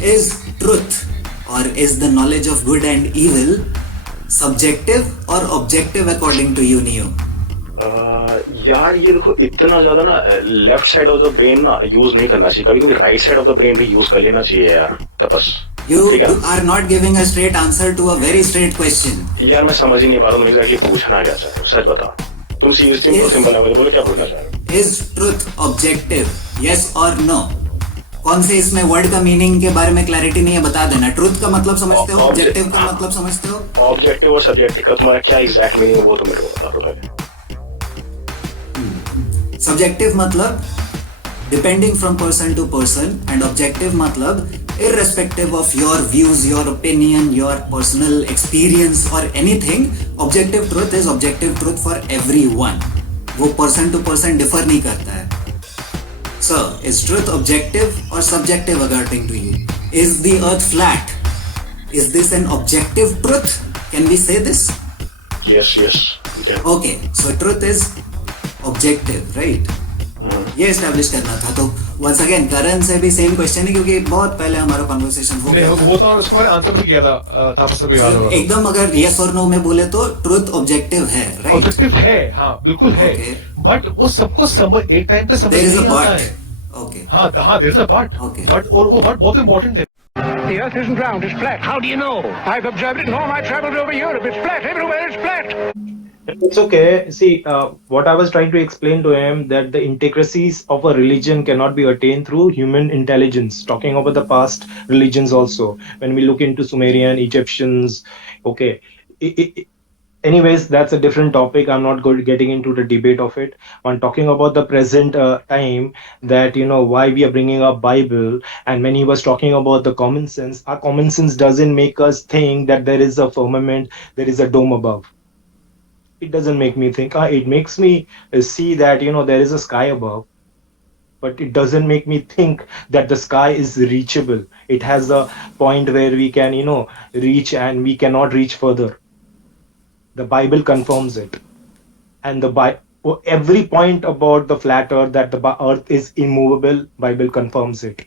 Is truth or is the knowledge of good and evil subjective or objective according to you, Neo? यार ये देखो इतना ज्यादा ना left side of the brain ना use नहीं करना चाहिए, कभी कभी right side of the brain भी यूज कर लेना चाहिए यार तपस। You ठीक है are not giving a straight answer to a very straight question. यार मैं समझ ही नहीं पा रहा हूँ तुम एग्जैक्टली पूछना क्या चाह रहे हो, सच बता। तुम सिंपल लैंग्वेज बोलो क्या पूछना चाह रहे हो। Is truth objective? Yes or no? कौन से इसमें वर्ड का मीनिंग के बारे में क्लैरिटी नहीं है, बता देना। ट्रूथ का मतलब समझते हो, ऑब्जेक्टिव का मतलब समझते हो? ऑब्जेक्टिव और सब्जेक्टिव का तुम्हारा क्या एग्जैक्ट मीनिंग है वो तो मेरे को बता दो पहले। सब्जेक्टिव मतलब depending from person to person and objective मतलब irrespective of your views, your opinion, your personal experience or anything, objective truth is objective truth for everyone. वो person to person differ नहीं करता है। So, is truth objective or subjective according to you? Is the earth flat? Is this an objective truth? Can we say this? Yes, we can. Okay, so truth is objective, right? ये establish करना था। तो once again करण से भी same question है क्योंकि बहुत पहले हमारा कन्वर्सेशन हो गया। वो तो उसको मैंने आंसर भी किया था, तापस को याद होगा। एकदम अगर यस और नो में बोले तो ट्रुथ ऑब्जेक्टिव है, राइट? ऑब्जेक्टिव है, हाँ बिल्कुल है, बट वो सबको समझ एक टाइम पे समझ नहीं आता है। ओके, हाँ देयर इज अ बट और वो बट बहुत इंपॉर्टेंट है। The earth isn't round, it's flat. How do you know? I've observed it in all my travels over Europe. It's flat. Everywhere it's flat. It's okay. See, what I was trying to explain to him that the intricacies of a religion cannot be attained through human intelligence. Talking about the past religions also, when we look into Sumerian, Egyptians, okay. Anyways, that's a different topic. I'm not getting into the debate of it. I'm talking about the present time, that why we are bringing up Bible, and when he was talking about the common sense, our common sense doesn't make us think that there is a firmament, there is a dome above. It doesn't make me think. It makes me see that there is a sky above, but it doesn't make me think that the sky is reachable. It has a point where we can reach, and we cannot reach further. The Bible confirms it, and every point about the flat earth, that the earth is immovable, Bible confirms it.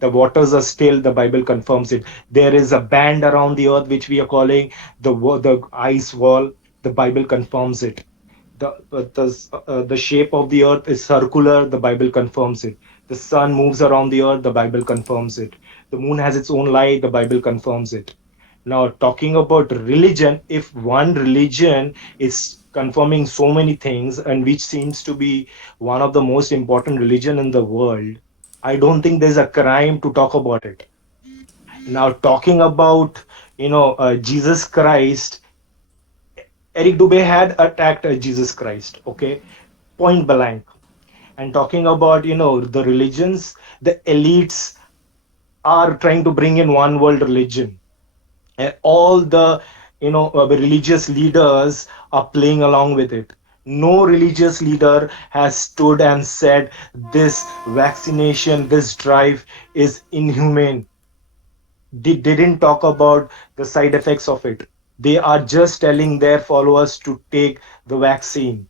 The waters are still, the Bible confirms it. There is a band around the earth which we are calling the ice wall. The Bible confirms it. The shape of the earth is circular. The Bible confirms it. The sun moves around the earth. The Bible confirms it. The moon has its own light. The Bible confirms it. Now, talking about religion, if one religion is confirming so many things, and which seems to be one of the most important religion in the world, I don't think there's a crime to talk about it. Now, talking about Jesus Christ, Eric Dubé had attacked Jesus Christ, okay, point blank. And talking about the religions, the elites are trying to bring in one world religion, and all the religious leaders are playing along with it. No religious leader has stood and said this vaccination, this drive is inhumane. They didn't talk about the side effects of it. They are just telling their followers to take the vaccine.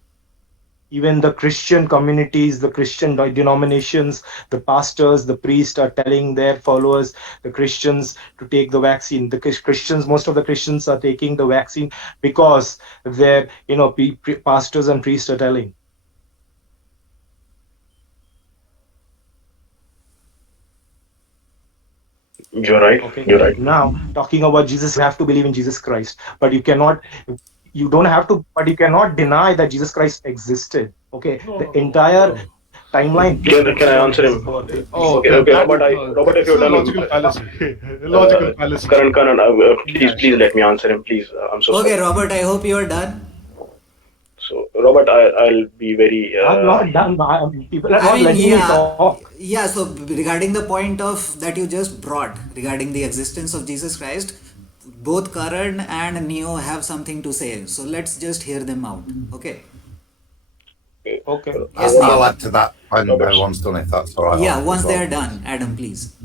Even the Christian communities, the Christian denominations, the pastors, the priests are telling their followers, the Christians, to take the vaccine. The Christians, most of the Christians are taking the vaccine because their pastors and priests are telling. You're right. Okay. You're right. Now, talking about Jesus, you have to believe in Jesus Christ, but you cannot deny that Jesus Christ existed. Okay. The entire timeline. Can I answer him? Okay, Robert, if you're done. Logical fallacy. Karan, please let me answer him, please. I'm so sorry. Okay, Robert, I hope you're done. So, Robert, I'll be very. I'm not done. People are not letting me talk. Yeah, so regarding the point that you just brought regarding the existence of Jesus Christ, both Karan and Neo have something to say. So let's just hear them out. Okay. Okay. Yes, I'll add to that when everyone's done, if that's all right. Yeah, once they're done. Adam, please.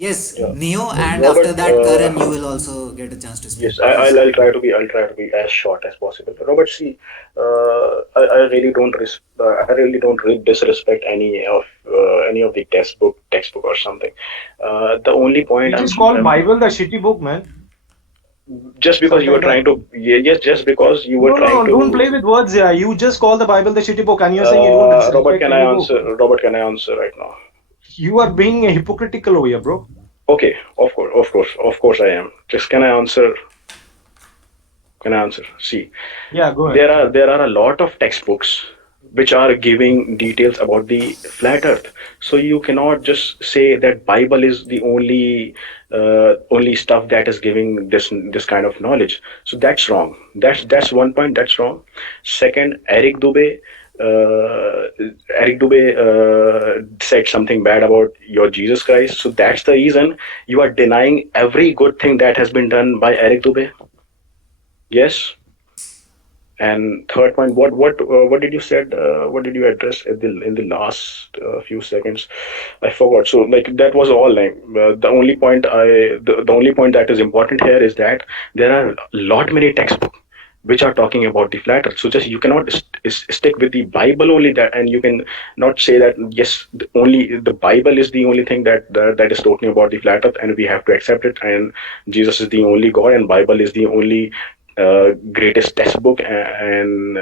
Yes, Yeah. Neo, and after Robert, that, Karan, you will also get a chance to speak. yes, Please. I'll try to be as short as possible. Robert, see, I really don't I really don't disrespect any of the textbook or something. The only point You just call Bible the shitty book, man. just because Some you were kind of. trying to yes, just because you were No, trying no, no, don't play to with words here. You just call the Bible the shitty book, and you're saying you don't Robert, disrespect can I any book. answer? Robert, can I answer right now? You are being hypocritical over here, bro. Okay, of course I am. Just can I answer? Can I answer? See, Yeah, go ahead. there are a lot of textbooks which are giving details about the flat earth, so you cannot just say that Bible is the only stuff that is giving this kind of knowledge. So that's wrong. That's one point, that's wrong. Second, Eric Dubé said something bad about your Jesus Christ, so that's the reason you are denying every good thing that has been done by Eric Dubé. Yes. And third point, what did you said? What did you address at the last few seconds? I forgot. So like that was all. Like the only point that is important here is that there are a lot many textbooks which are talking about the flat earth. So just you cannot stick with the Bible only, that, and you can not say that yes, only the Bible is the only thing that is talking about the flat earth, and we have to accept it. And Jesus is the only God, and Bible is the only greatest textbook, and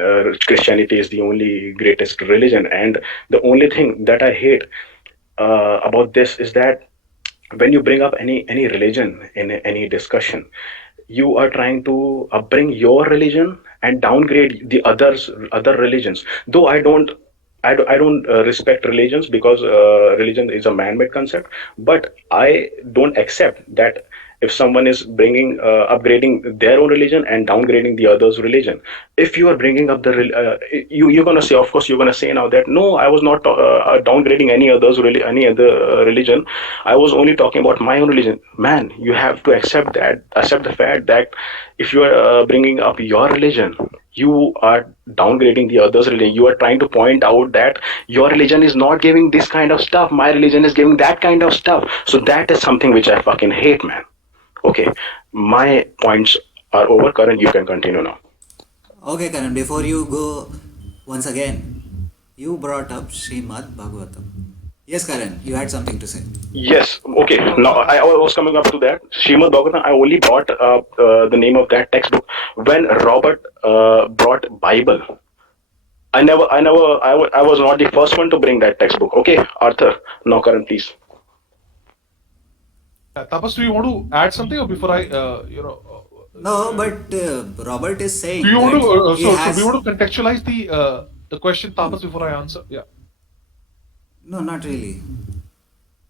Christianity is the only greatest religion. And the only thing that I hate about this is that when you bring up any religion in any discussion, you are trying to upbring your religion and downgrade the other religions. Though I don't respect religions, because religion is a man-made concept, but I don't accept that if someone is bringing upgrading their own religion and downgrading the other's religion. If you are bringing up you're gonna say, of course you're gonna say now that no, I was not downgrading any other religion. I was only talking about my own religion. Man, you have to accept the fact that if you are bringing up your religion, you are downgrading the other's religion. You are trying to point out that your religion is not giving this kind of stuff, my religion is giving that kind of stuff. So that is something which I fucking hate, man. Okay, my points are over. Karan, you can continue now. Okay, Karan, before you go, once again, you brought up Srimad Bhagavatam. Yes, Karan, you had something to say. Yes. Okay. Now I was coming up to that. Srimad Bhagavatam. I only brought up the name of that textbook when Robert brought Bible. I was not the first one to bring that textbook. Okay, Arthur. Now, Karan, please. Tapas, do you want to add something, or before I, No, but Robert is do saying you want that to? he So we has. want to contextualize the question, Tapas, before I answer. Yeah. No, not really.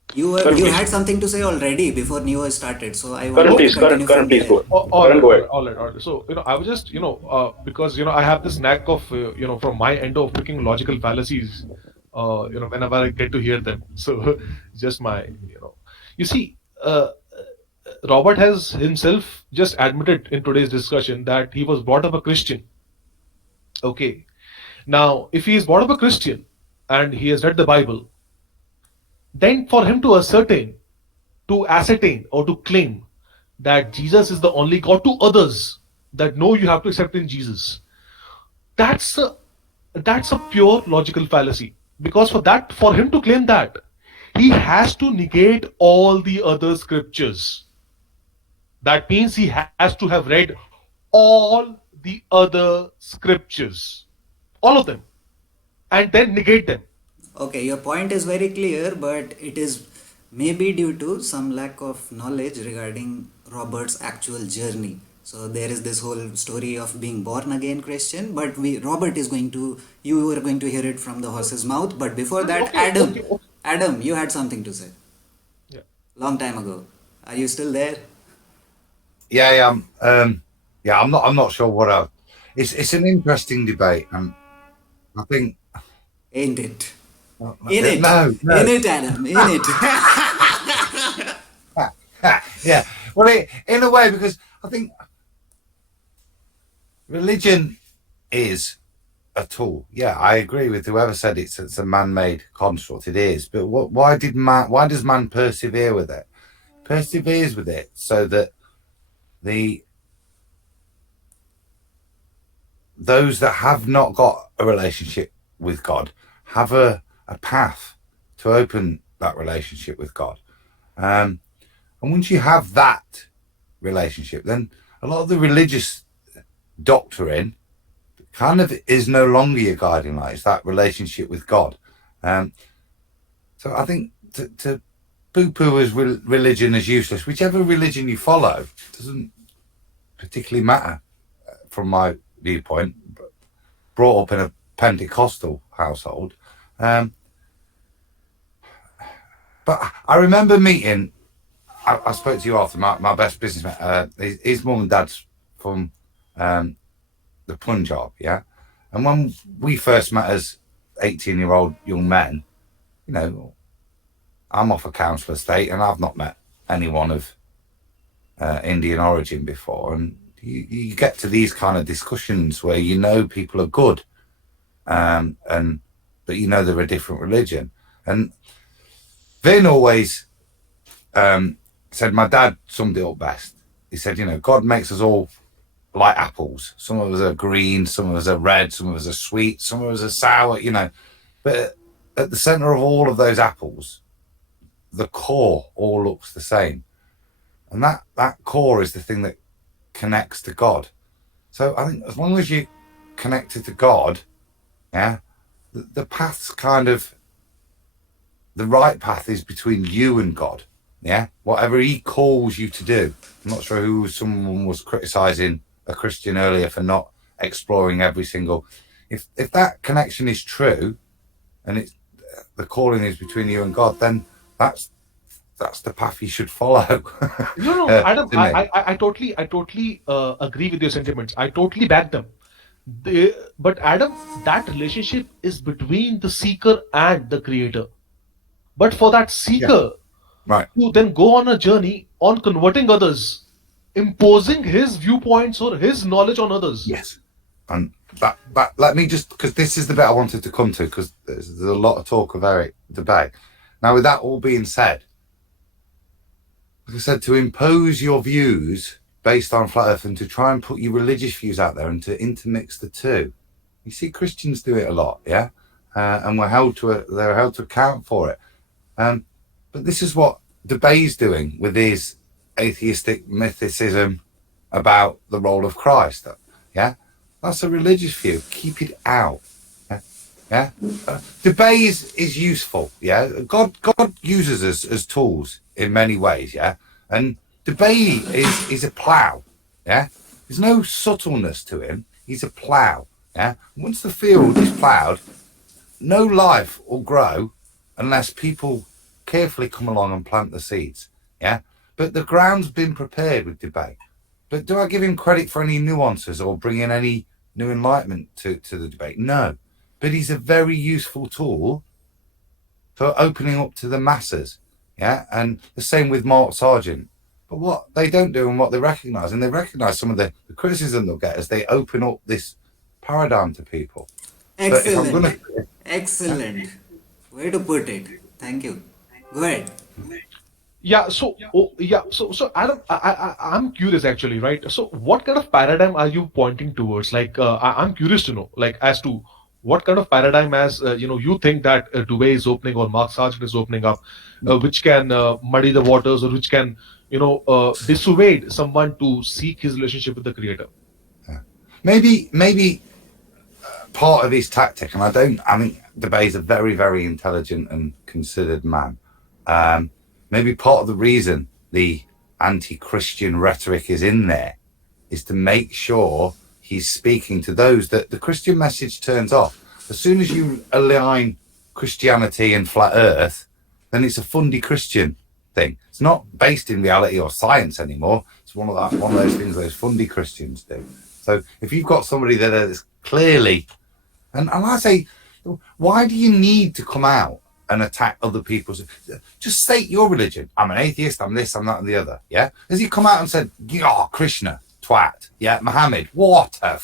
Karan, You please. had something to say already before Neo started, so I Karan, wanted to please. continue Karan, from please there. go. Karan, go ahead. All right. So, I was just, because, I have this knack of, from my end of picking logical fallacies, whenever I get to hear them. So, just you see, Robert has himself just admitted in today's discussion that he was brought up a Christian. Okay. Now, if he is brought up a Christian and he has read the Bible, then for him to ascertain or to claim that Jesus is the only God to others, that no, you have to accept in Jesus, that's a that's a pure logical fallacy. Because for him to claim that, he has to negate all the other scriptures. That means he has to have read all the other scriptures, all of them, and then negate them. Okay, your point is very clear, but it is maybe due to some lack of knowledge regarding Robert's actual journey. So there is this whole story of being born again Christian, but Robert is going to, you are going to hear it from the horse's mouth. But before that, Okay, okay, okay. Adam, you had something to say Yeah. long time ago. Are you still there? Yeah, yeah. I'm not sure what I. It's an interesting debate, and I think Ain't it? no, In it. no. In it, Adam. In it. Yeah. Well, in a way, because I think religion is a tool. Yeah, I agree with whoever said it's a man-made construct. It is, but why does man persevere with it? perseveres with it, so that those that have not got a relationship with God have a path to open that relationship with God. And once you have that relationship, then a lot of the religious doctrine kind of is no longer your guiding light. It's that relationship with God. So I think to poo-poo as religion as useless, whichever religion you follow, doesn't particularly matter from my viewpoint. Brought up in a Pentecostal household. But I remember meeting, I spoke to you after my best businessman, his mum and dad's from the Punjab, yeah? And when we first met as 18-year-old young men, you know, I'm off a council estate and I've not met anyone of Indian origin before. And you get to these kind of discussions where you know people are good, but you know they're a different religion. And Vin always said, my dad summed it up best. He said, you know, God makes us all like apples. Some of us are green, some of us are red, some of us are sweet, some of us are sour, you know. But at the center of all of those apples, the core all looks the same. And that core is the thing that connects to God. So I think as long as you're connected to God, yeah, the path's kind of, the right path is between you and God. Yeah, whatever he calls you to do. I'm not sure who someone was criticizing a Christian earlier for not exploring every single. If that connection is true, and it's the calling is between you and God, then that's the path you should follow. No, Adam, I totally agree with your sentiments. I totally back them. But Adam, that relationship is between the seeker and the creator. But for that seeker Right. to then go on a journey on converting others, imposing his viewpoints or his knowledge on others. Yes. And that let me just, because this is the bit I wanted to come to, because there's a lot of talk of Eric debate. Now, with that all being said, like I said, to impose your views based on flat earth and to try and put your religious views out there and to intermix the two. You see Christians do it a lot, yeah? And they're held to account for it. But this is what Debay's doing with his atheistic mythicism about the role of Christ. Yeah, that's a religious view. Keep it out. Yeah. Debay is useful. Yeah, God uses us as tools in many ways. Yeah, and Debay is a plough. Yeah, there's no subtleness to him. He's a plough. Yeah, once the field is ploughed, no life will grow unless people carefully come along and plant the seeds. Yeah, but the ground's been prepared with Debay. But do I give him credit for any nuances or bring in any new enlightenment to the debate? No, but he's a very useful tool for opening up to the masses. Yeah, and the same with Mark Sargent. But what they don't do and what they recognise, and they recognise some of the criticism they'll get as they open up this paradigm to people. Excellent. Excellent. Way to put it. Thank you. Go ahead. Yeah. So Adam, I'm curious actually, right? So what kind of paradigm are you pointing towards? Like, I'm curious to know, like, as to what kind of paradigm, as you think that Dubay is opening or Mark Sargent is opening up, which can muddy the waters or which can dissuade someone to seek his relationship with the Creator. Maybe part of his tactic, and I think Dubay is a very, very intelligent and considered man. Maybe part of the reason the anti-Christian rhetoric is in there is to make sure he's speaking to those that the Christian message turns off. As soon as you align Christianity and flat earth, then it's a fundy Christian thing. It's not based in reality or science anymore. It's one of those things those fundy Christians do. So if you've got somebody that is clearly, and I say, why do you need to come out and attack other people's? Just state your religion. I'm an atheist, I'm this, I'm that, and the other. Yeah? Has he come out and said, oh, Krishna, twat. Yeah? Muhammad, what a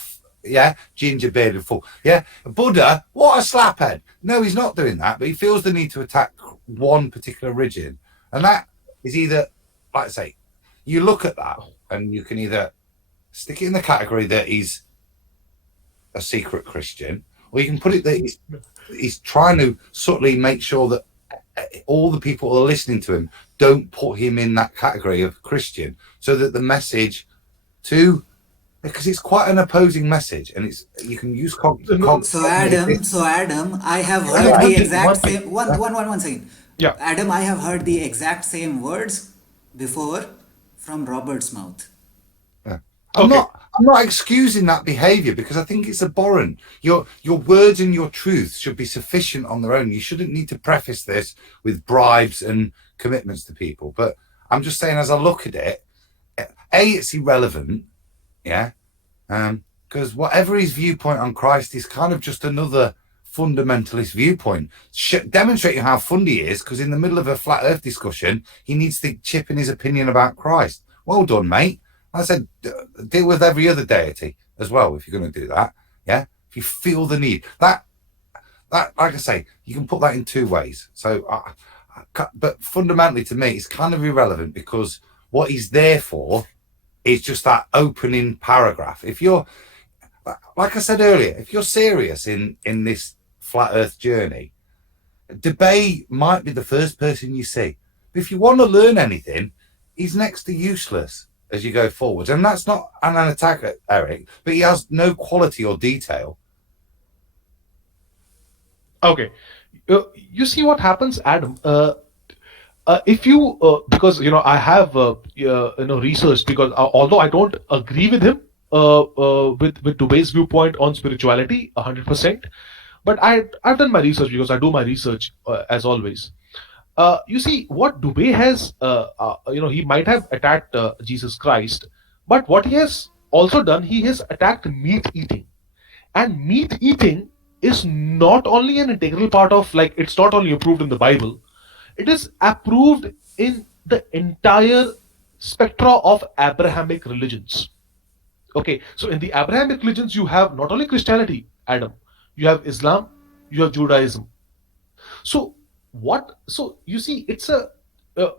ginger bearded fool. Yeah? Buddha, what a slaphead. No, he's not doing that, but he feels the need to attack one particular religion. And that is either like I say, you look at that and you can either stick it in the category that he's a secret Christian, or you can put it that he's trying to subtly make sure that all the people who are listening to him don't put him in that category of Christian, so that the message to, because it's quite an opposing message, and it's, you can use So Adam, I have I think heard the one thing, exact one thing. same one second. Yeah. Adam, I have heard the exact same words before from Robert's mouth. I'm Okay. not excusing that behaviour, because I think it's abhorrent. Your words and your truth should be sufficient on their own. You shouldn't need to preface this with bribes and commitments to people. But I'm just saying, as I look at it, it's irrelevant, yeah, because whatever his viewpoint on Christ is, kind of just another fundamentalist viewpoint, demonstrating how funny he is, because in the middle of a flat earth discussion, he needs to chip in his opinion about Christ. Well done, mate. I said, deal with every other deity as well if you're going to do that. Yeah, if you feel the need, that like I say, you can put that in two ways. So, but fundamentally, to me, it's kind of irrelevant, because what he's there for is just that opening paragraph. If you're, like I said earlier, if you're serious in this flat Earth journey, Debate might be the first person you see. But if you want to learn anything, he's next to useless as you go forward. And that's not an attack at Eric, but he has no quality or detail. Okay. You see what happens, Adam. If you because I have researched, because although I don't agree with him with Dubai's viewpoint on spirituality 100%, but I've done my research, because I do my research as always. You see what Dubay has, he might have attacked Jesus Christ, but what he has also done, he has attacked meat eating. And meat eating is not only an integral part of, like, it's not only approved in the Bible, it is approved in the entire spectra of Abrahamic religions. Okay, so in the Abrahamic religions, you have not only Christianity, Adam, you have Islam, you have Judaism. So what? So you see, it's a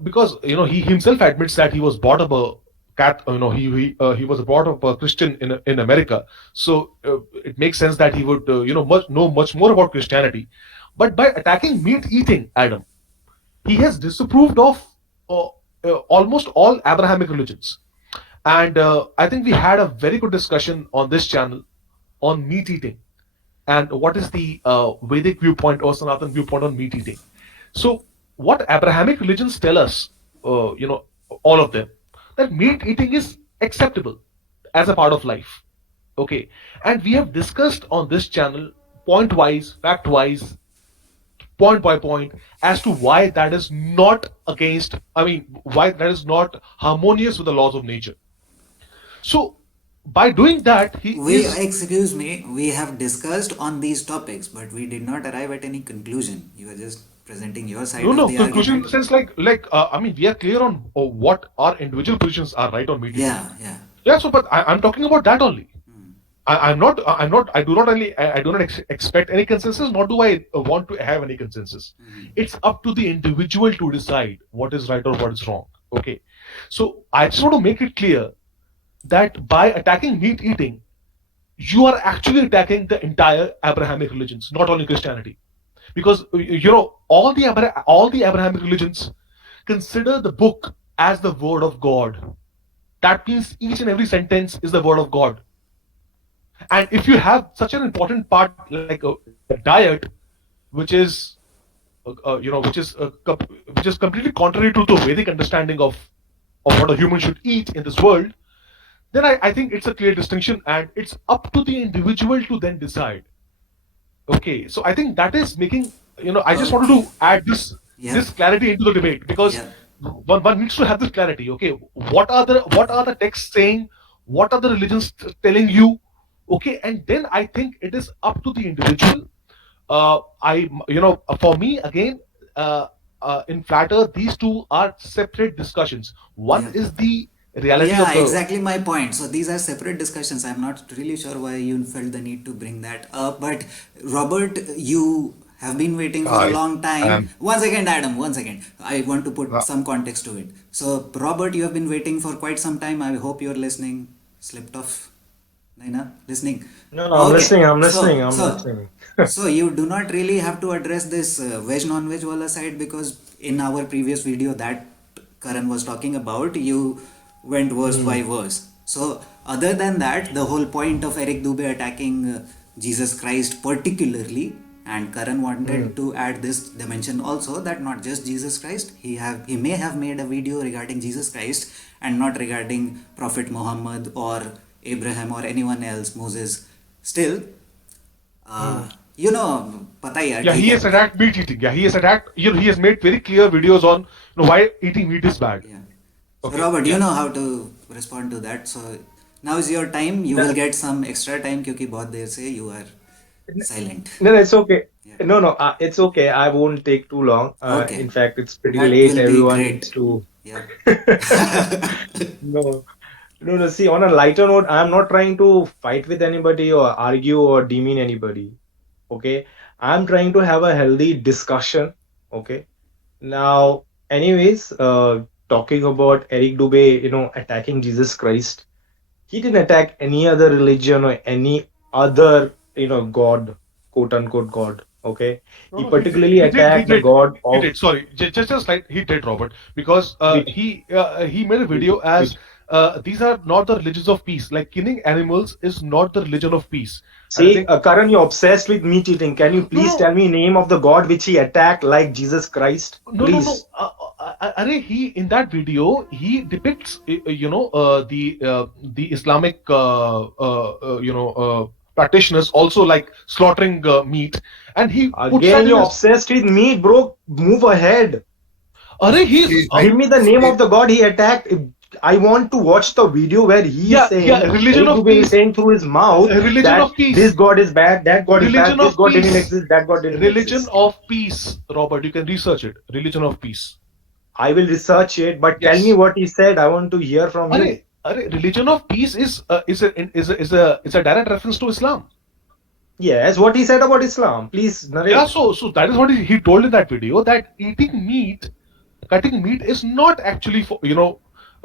because he himself admits that he was brought up a cat. He was brought up a Christian in America. So it makes sense that he would know much more about Christianity. But by attacking meat eating, Adam, he has disapproved of almost all Abrahamic religions. And I think we had a very good discussion on this channel on meat eating and what is the Vedic viewpoint or Sanatan viewpoint on meat eating. So, what Abrahamic religions tell us, all of them, that meat eating is acceptable as a part of life. Okay, and we have discussed on this channel, point wise, fact wise, point by point, as to why that is not against, why that is not harmonious with the laws of nature. So, by doing that, he is. Excuse me, we have discussed on these topics, but we did not arrive at any conclusion. You are just presenting your side of No, the conclusion in the argument. sense, we are clear on what our individual positions are right on meat eating. Yeah. Yeah, so but I'm talking about that only. I'm not. I do not only. I do not expect any consensus, nor do I want to have any consensus. It's up to the individual to decide what is right or what is wrong. Okay, so I just want to make it clear that by attacking meat eating, you are actually attacking the entire Abrahamic religions, not only Christianity, because all the Abrahamic religions consider the book as the word of God. That means each and every sentence is the word of God. And if you have such an important part like a diet, which is which is completely contrary to the Vedic understanding of what a human should eat in this world, then I think it's a clear distinction, and it's up to the individual to then decide. Okay, so I think that is making, I just wanted to add this Yeah. this clarity into the debate, because Yeah. one needs to have this clarity. Okay, what are the texts saying? What are the religions telling you? Okay, and then I think it is up to the individual. For me again, in flat earth, these two are separate discussions. One Yeah. is the reality of Yeah, the. exactly my point. So these are separate discussions. I'm not really sure why you felt the need to bring that up. But Robert, you have been waiting for a Guys, long time. One second, Adam, one second. I want to put Well- some context to it. So, Robert, you have been waiting for quite some time. I hope you're listening. Slipped off. Naina, listening. No, no, I'm Okay. listening. I'm So, listening. I'm so, listening. so you do not really have to address this veg non-veg wala side, because in our previous video that Karan was talking about, you went verse by verse. So other than that, the whole point of Eric Dubé attacking Jesus Christ particularly, and Karan wanted to add this dimension also, that not just Jesus Christ, he may have made a video regarding Jesus Christ and not regarding Prophet Muhammad or Abraham or anyone else, Moses. Still, you know, पता ही यार, Yeah, ठीक he है. has attacked meat eating. Yeah, he has attacked. He has made very clear videos on why eating meat is bad. Yeah. So Okay, Robert, you yeah. know how to respond to that. So now is your time. You will get some extra time क्योंकि बहुत देर से you are silent. No, no, it's okay. Yeah. No, no, it's okay. I won't take too long. Okay. In fact, it's pretty That late. will be Everyone great. needs to. Yeah. No, no, no. See, on a lighter note, I'm not trying to fight with anybody or argue or demean anybody. Okay, I'm trying to have a healthy discussion. Okay. Now, anyways, talking about Eric Dubé, attacking Jesus Christ, he didn't attack any other religion or any other, God, quote unquote God. Okay, No, he no, particularly he did, attacked the God he of did. Sorry, just like he did, Robert, because which, he made a video which as these are not the religions of peace. Like killing animals is not the religion of peace. And I See, think Karan, you're obsessed with meat eating. Can you please no, tell me name of the God which he attacked like Jesus Christ? no. Please. He in that video he depicts the Islamic practitioners also like slaughtering meat, and he puts that Again, in you're his. obsessed with meat, bro. Move ahead. He's Excuse me. Give me the name of the God he attacked. I want to watch the video where he is saying, religion Eric of Dubé is peace, saying through his mouth religion that of peace, this God is bad, that God is religion bad, this of God didn't peace, exist, that God didn't religion exist. of peace. Robert, you can research it. Religion of peace. I will research it, but tell me Yes. what he said. I want to hear from you. Religion of peace is a direct reference to Islam. Yes, what he said about Islam. Please narrate. Yeah, so that is what he told in that video, that cutting meat is not actually for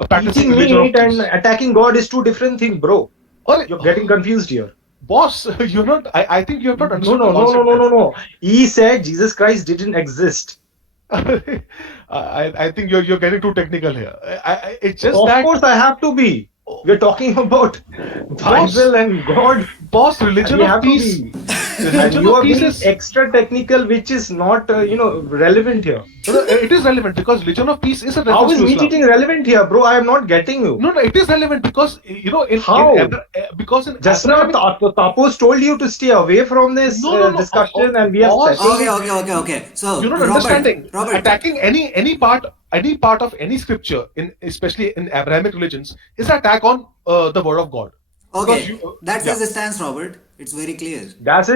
practicing Eating religion of meat and peace. attacking God is two different things, bro. Or You're getting confused here. boss, you're not. I think you have not No, understood no, the no, no, concept. no, no, no. He said Jesus Christ didn't exist. I think you're getting too technical here. It's just Of that course, I have to be. We're talking about boss, Bible and God. boss, We have to be. And religion you of are peace being is. extra technical, which is not, relevant here. No, it is relevant because religion of peace is a How reference is to meat Islam. eating relevant here, bro? I am not getting you. No, it is relevant because How? because in Just now, Abrahamic. Tapos told you to stay away from this No. discussion, and we are Boss, setting Okay. So you're not understanding. Robert, Attacking any part of any scripture, in especially in Abrahamic religions, is an attack on the word of God. okay, Because that's yeah. his stance, Robert. It's very clear. that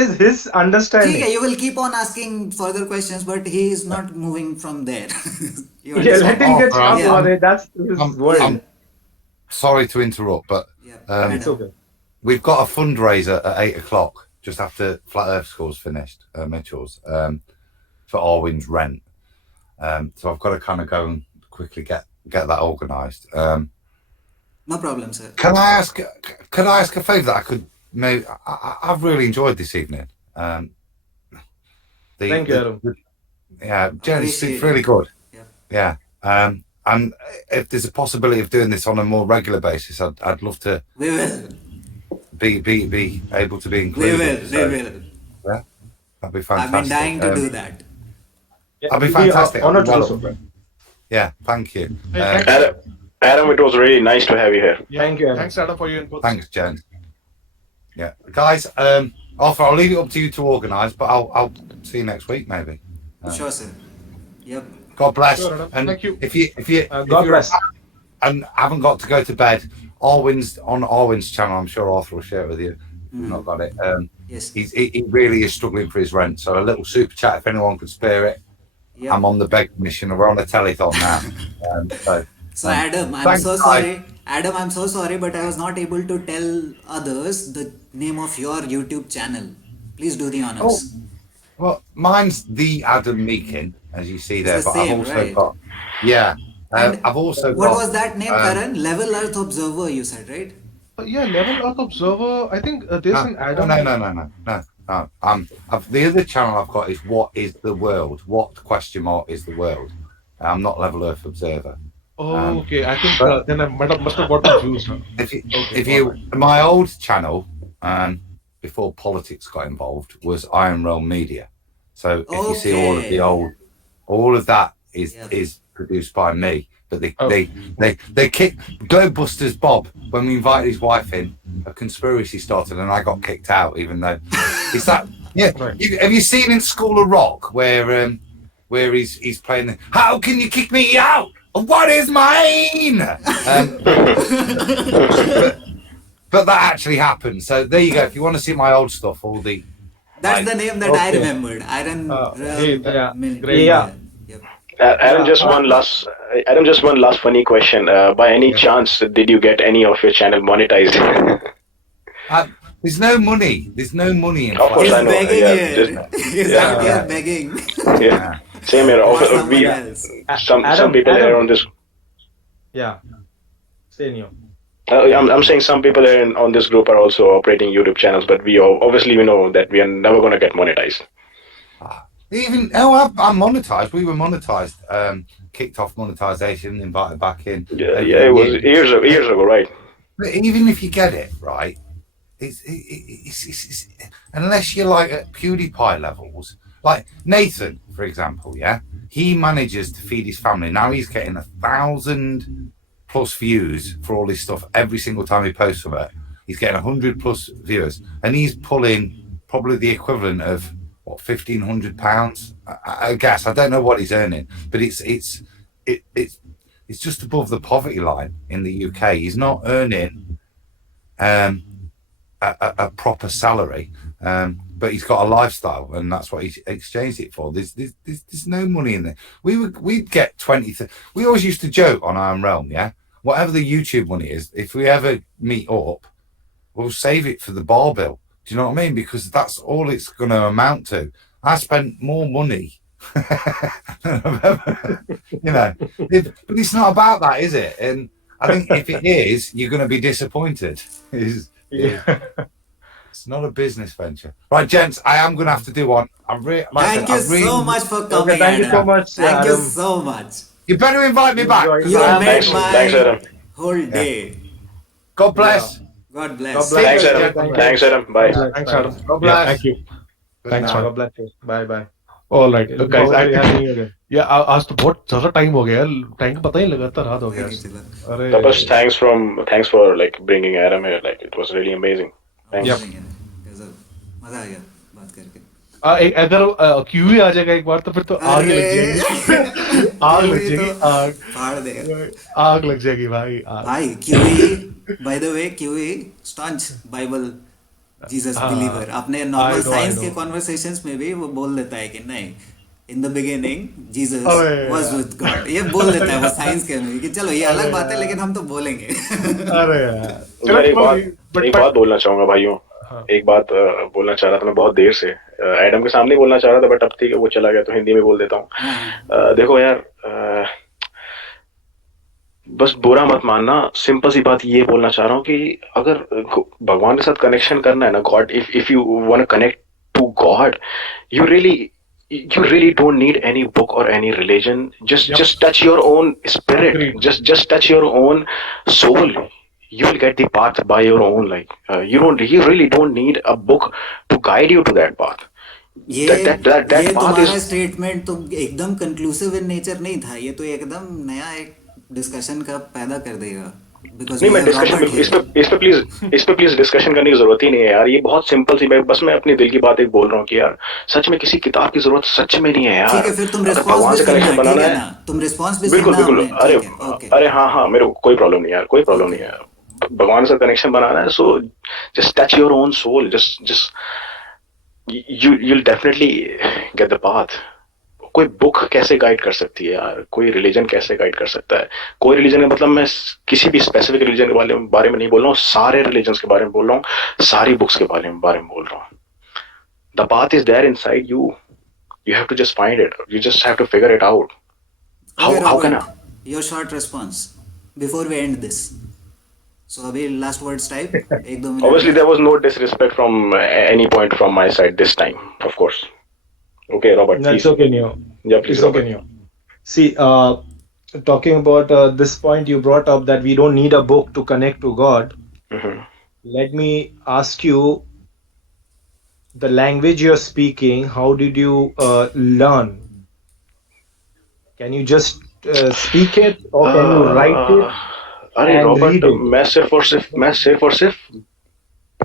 is his ठीक understanding. है, you will keep on asking further questions, but he is not moving from there. You Yeah, let understand? him get Oh, stuck Yeah. on it. That's his I'm, word. I'm sorry to interrupt, but Yeah. It's Adam. okay. we've got a fundraiser at 8 o'clock, just after Flat Earth School's finished, Mitchell's, for Arwin's rent. So I've got to kind of go and quickly get that organised. No problem, sir. Can I ask a favour that I could maybe? I've really enjoyed this evening. Thank you, Adam. Yeah, Jen, it's Appreciate really it. good. Yeah. Yeah. And if there's a possibility of doing this on a more regular basis, I'd love to We will. be able to be We included. will. So, We will. yeah, that'd be I've fantastic. been dying to do that. Yeah, That'd be it'll fantastic. honor to Well do so. done. Yeah, thank you. Thank Adam, it was really nice to have you here. Yeah. Thank you, Adam. Thanks, Adam, for your input. Thanks, Jen. Yeah, guys. Arthur, I'll leave it up to you to organise, but I'll see you next week, maybe. Sure, sir. Yep. God bless. Sure, Adam. And Thank you. if you God bless. and haven't got to go to bed, Arwin's channel, I'm sure Arthur will share it with you. You've not got it. Yes. He really is struggling for his rent. So a little super chat if anyone could spare it. Yep. I'm on the beg mission. We're on a telethon now. So Adam, I'm thanks, so guys. sorry. Adam, I'm so sorry, but I was not able to tell others the name of your YouTube channel. Please do the honors. Well, mine's the Adam Meakin, as you see It's there, the but I've same, also right? got, yeah, And I've also what got, was that name, Karan? Level Earth Observer, you said, right? Yeah, Level Earth Observer. I think there's no, an no, no, Adam. no, no, no, no, no. The other channel I've got is What is the World? What question mark is the world? I'm not Level Earth Observer. Oh, okay. I think But then I must have got confused. Huh? Okay, if all you, right. my old channel, before politics got involved, was Iron Realm Media. So if you see all of the Okay. old, all of that Yep. is produced by me. But Oh, they kicked Globebusters Bob when we invited his wife in. A conspiracy started, and I got kicked out. Even though it's that. Yeah, right. have you seen in School of Rock where he's playing the "How can you kick me out? What is mine?" But that actually happened. So there you go. If you want to see my old stuff, all the That's like, the name that I Okay. remembered. Iron Hey, Realm Yeah. Media. Yeah. Yep. Adam, Yeah. just one last funny question. By any Yeah. chance, did you get any of your channel monetized? there's no money. There's no money in Of course, He's I flash. know. begging Yeah, just here. He's yeah, out here Yeah, begging yeah. yeah. Same here. for someone We Yeah. else. some people here on this. Yeah. Senior. I'm saying some people here on this group are also operating YouTube channels, but obviously we know that we are never going to get monetized. I'm monetized. We were monetized. Kicked off monetization, invited back in Yeah, over yeah, the it was years. years ago, right? But even if you get it right, it's unless you're like at PewDiePie levels, like Nathan, for example, yeah, he manages to feed his family. Now he's getting 1,000 plus views for all his stuff every single time he posts from it. He's getting 100 plus viewers, and he's pulling probably the equivalent of what £1,500. I guess I don't know what he's earning, but it's just above the poverty line in the UK. He's not earning a proper salary, but he's got a lifestyle, and that's what he exchanged it for. There's no money in there. We'd get 20. We always used to joke on Iron Realm, yeah. Whatever the YouTube money is, if we ever meet up, we'll save it for the bar bill. Do you know what I mean? Because that's all it's going to amount to. I spent more money. You know, but it's not about that, is it? And I think if it is, you're going to be disappointed. Yeah. It's not a business venture, right, gents? I am going to have to do one. Thank you so much for coming, Thank you so Adam. much, Thank you Adam. so much. You better invite me back. Enjoy. 'Cause You I am- made Thanks, my Adam. whole day. God bless. God bless. God bless. Thanks, you, Adam. gentlemen. Thanks, Adam. Bye. Thanks, Adam. God Yeah, bless. thank you. Good Thanks, night. man. God bless you. Bye bye. All right, look, guys. Hopefully having you again. Yeah, आज तो बहुत ज़्यादा time हो गया यार. Time का पता ही नहीं लगा था, रात हो गया. अरे. Tapas, thanks for like bringing Adam here. Like it was really amazing. Thanks. Amazing है. गजब. मजा आ गया बात करके. अगर क्यूई आ जाएगा एक बार तो फिर तो आग लग जाएगी. आग लग जाएगी. आग. फाड़ देगा. आग लग जाएगी भाई. आग. भाई QE, by the way, QE staunch Bible Jesus believer. आपने normal I know, science I के know. कॉन्वर्सेशंस में भी वो बोल देता है कि नहीं, इन द बिगिनिंग जीसस अरे वाज विद गॉड. ये बोल देता है वो साइंस के में कि चलो ये अलग बात है लेकिन हम तो बोलेंगे. अरे यार. मैं एक but- बात बोलना चाहूंगा भाइयों. हाँ. एक बात बोलना चाह रहा था मैं बहुत देर से. एडम के सामने बोलना चाह रहा था बट अब ठीक है वो चला गया तो हिंदी में बोल देता हूँ. देखो यार, बस बुरा मत मानना. सिंपल सी बात ये बोलना चाह रहा हूँ कि अगर भगवान के साथ कनेक्शन करना है ना, God, if you want to connect to God, you really don't need any book or any religion. Just touch your own spirit. Agreed. Just touch your own soul. You will get the path by your own. Like you really don't need a book to guide you to that path. ये that path तुम्हारा is statement तो एकदम conclusive in nature नहीं था. ये तो एकदम नया एक डिस्कशन का पैदा कर देगा. Because नहीं. we मैं have डिस्कशन Robert here. इस पे प्लीज डिस्कशन करने की जरूरत ही नहीं है यार. ये बहुत सिंपल सी बस मैं अपने दिल की बात एक बोल रहा हूँ कि यार सच में किसी किताब की जरूरत सच में नहीं है यार. ठीक है फिर तुम अगर रिस्पॉन्स भगवान भी से सुनना, कनेक्शन ठीक बनाना है है, ना. तुम रिस्पॉन्स भी बिल्कुल सुनना बिल्कुल. हमने. अरे ठीक है, ओके. अरे हाँ, मेरे को कोई प्रॉब्लम नहीं यार, कोई प्रॉब्लम नहीं है. भगवान से कनेक्शन बनाना है, so just touch your own soul. Just you'll definitely get the path. कोई बुक कैसे गाइड कर सकती है यार? कोई रिलीजन कैसे गाइड कर सकता है? कोई रिलीजन का मतलब मैं किसी भी स्पेसिफिक रिलीजन के बारे में नहीं बोल रहा हूँ. सारे रिलीजन्स के बारे में बोल रहा हूँ. सारी बुक्स के बारे में बोल रहा हूँ. The path is there inside you. You have to just find it. You just have to figure it out. Okay, How can Robert, I? your short response before we end this. So अभी last words type 1-2 minute Obviously, में. there was no disrespect from any point from my side this time, of course. Okay, Robert, That's please. okay, Neo. Yeah, please, It's okay, Robert. Neo. See, talking about this point you brought up that we don't need a book to connect to God. Mhm. Let me ask you the language you're speaking. How did you learn? Can you just speak it, or can you write it अरे and Robert, read it? मैं सिर्फ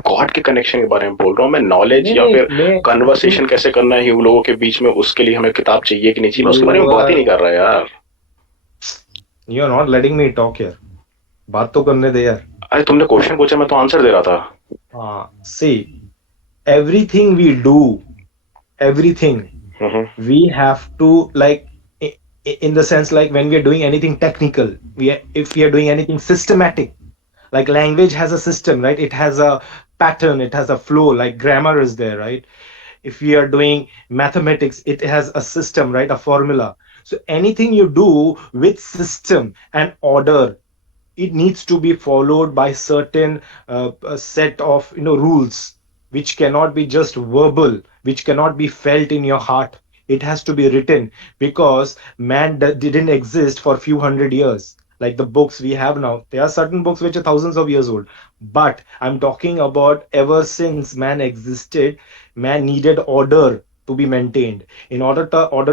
God के connection के बारे में बोल रहा हूँ. मैं नॉलेज या नहीं फिर मैं तुम कन्वर्सेशन कैसे करना है इन लोगों के बीच में, उसके लिए हमें किताब चाहिए कि नहीं चाहिए, मैं उसके बारे में you बात ही are नहीं कर रहा यार. you're not letting me talk here. बात तो करने दे यार. अरे तुमने क्वेश्चन पूछा, मैं तो आंसर दे रहा था. See, everything we do, everything hmm. we have to like in the sense like when we are doing anything technical, if we are doing anything systematic, like language has a system, right? It has a pattern, it has a flow, like grammar is there, right? If we are doing mathematics, it has a system, right? A formula. So anything you do with system and order, it needs to be followed by certain a set of rules, which cannot be just verbal, which cannot be felt in your heart. It has to be written, because man didn't exist for a few hundred years like the books we have now. There are certain books which are thousands of years old, but I'm talking about ever since man existed, man needed order to be maintained. In order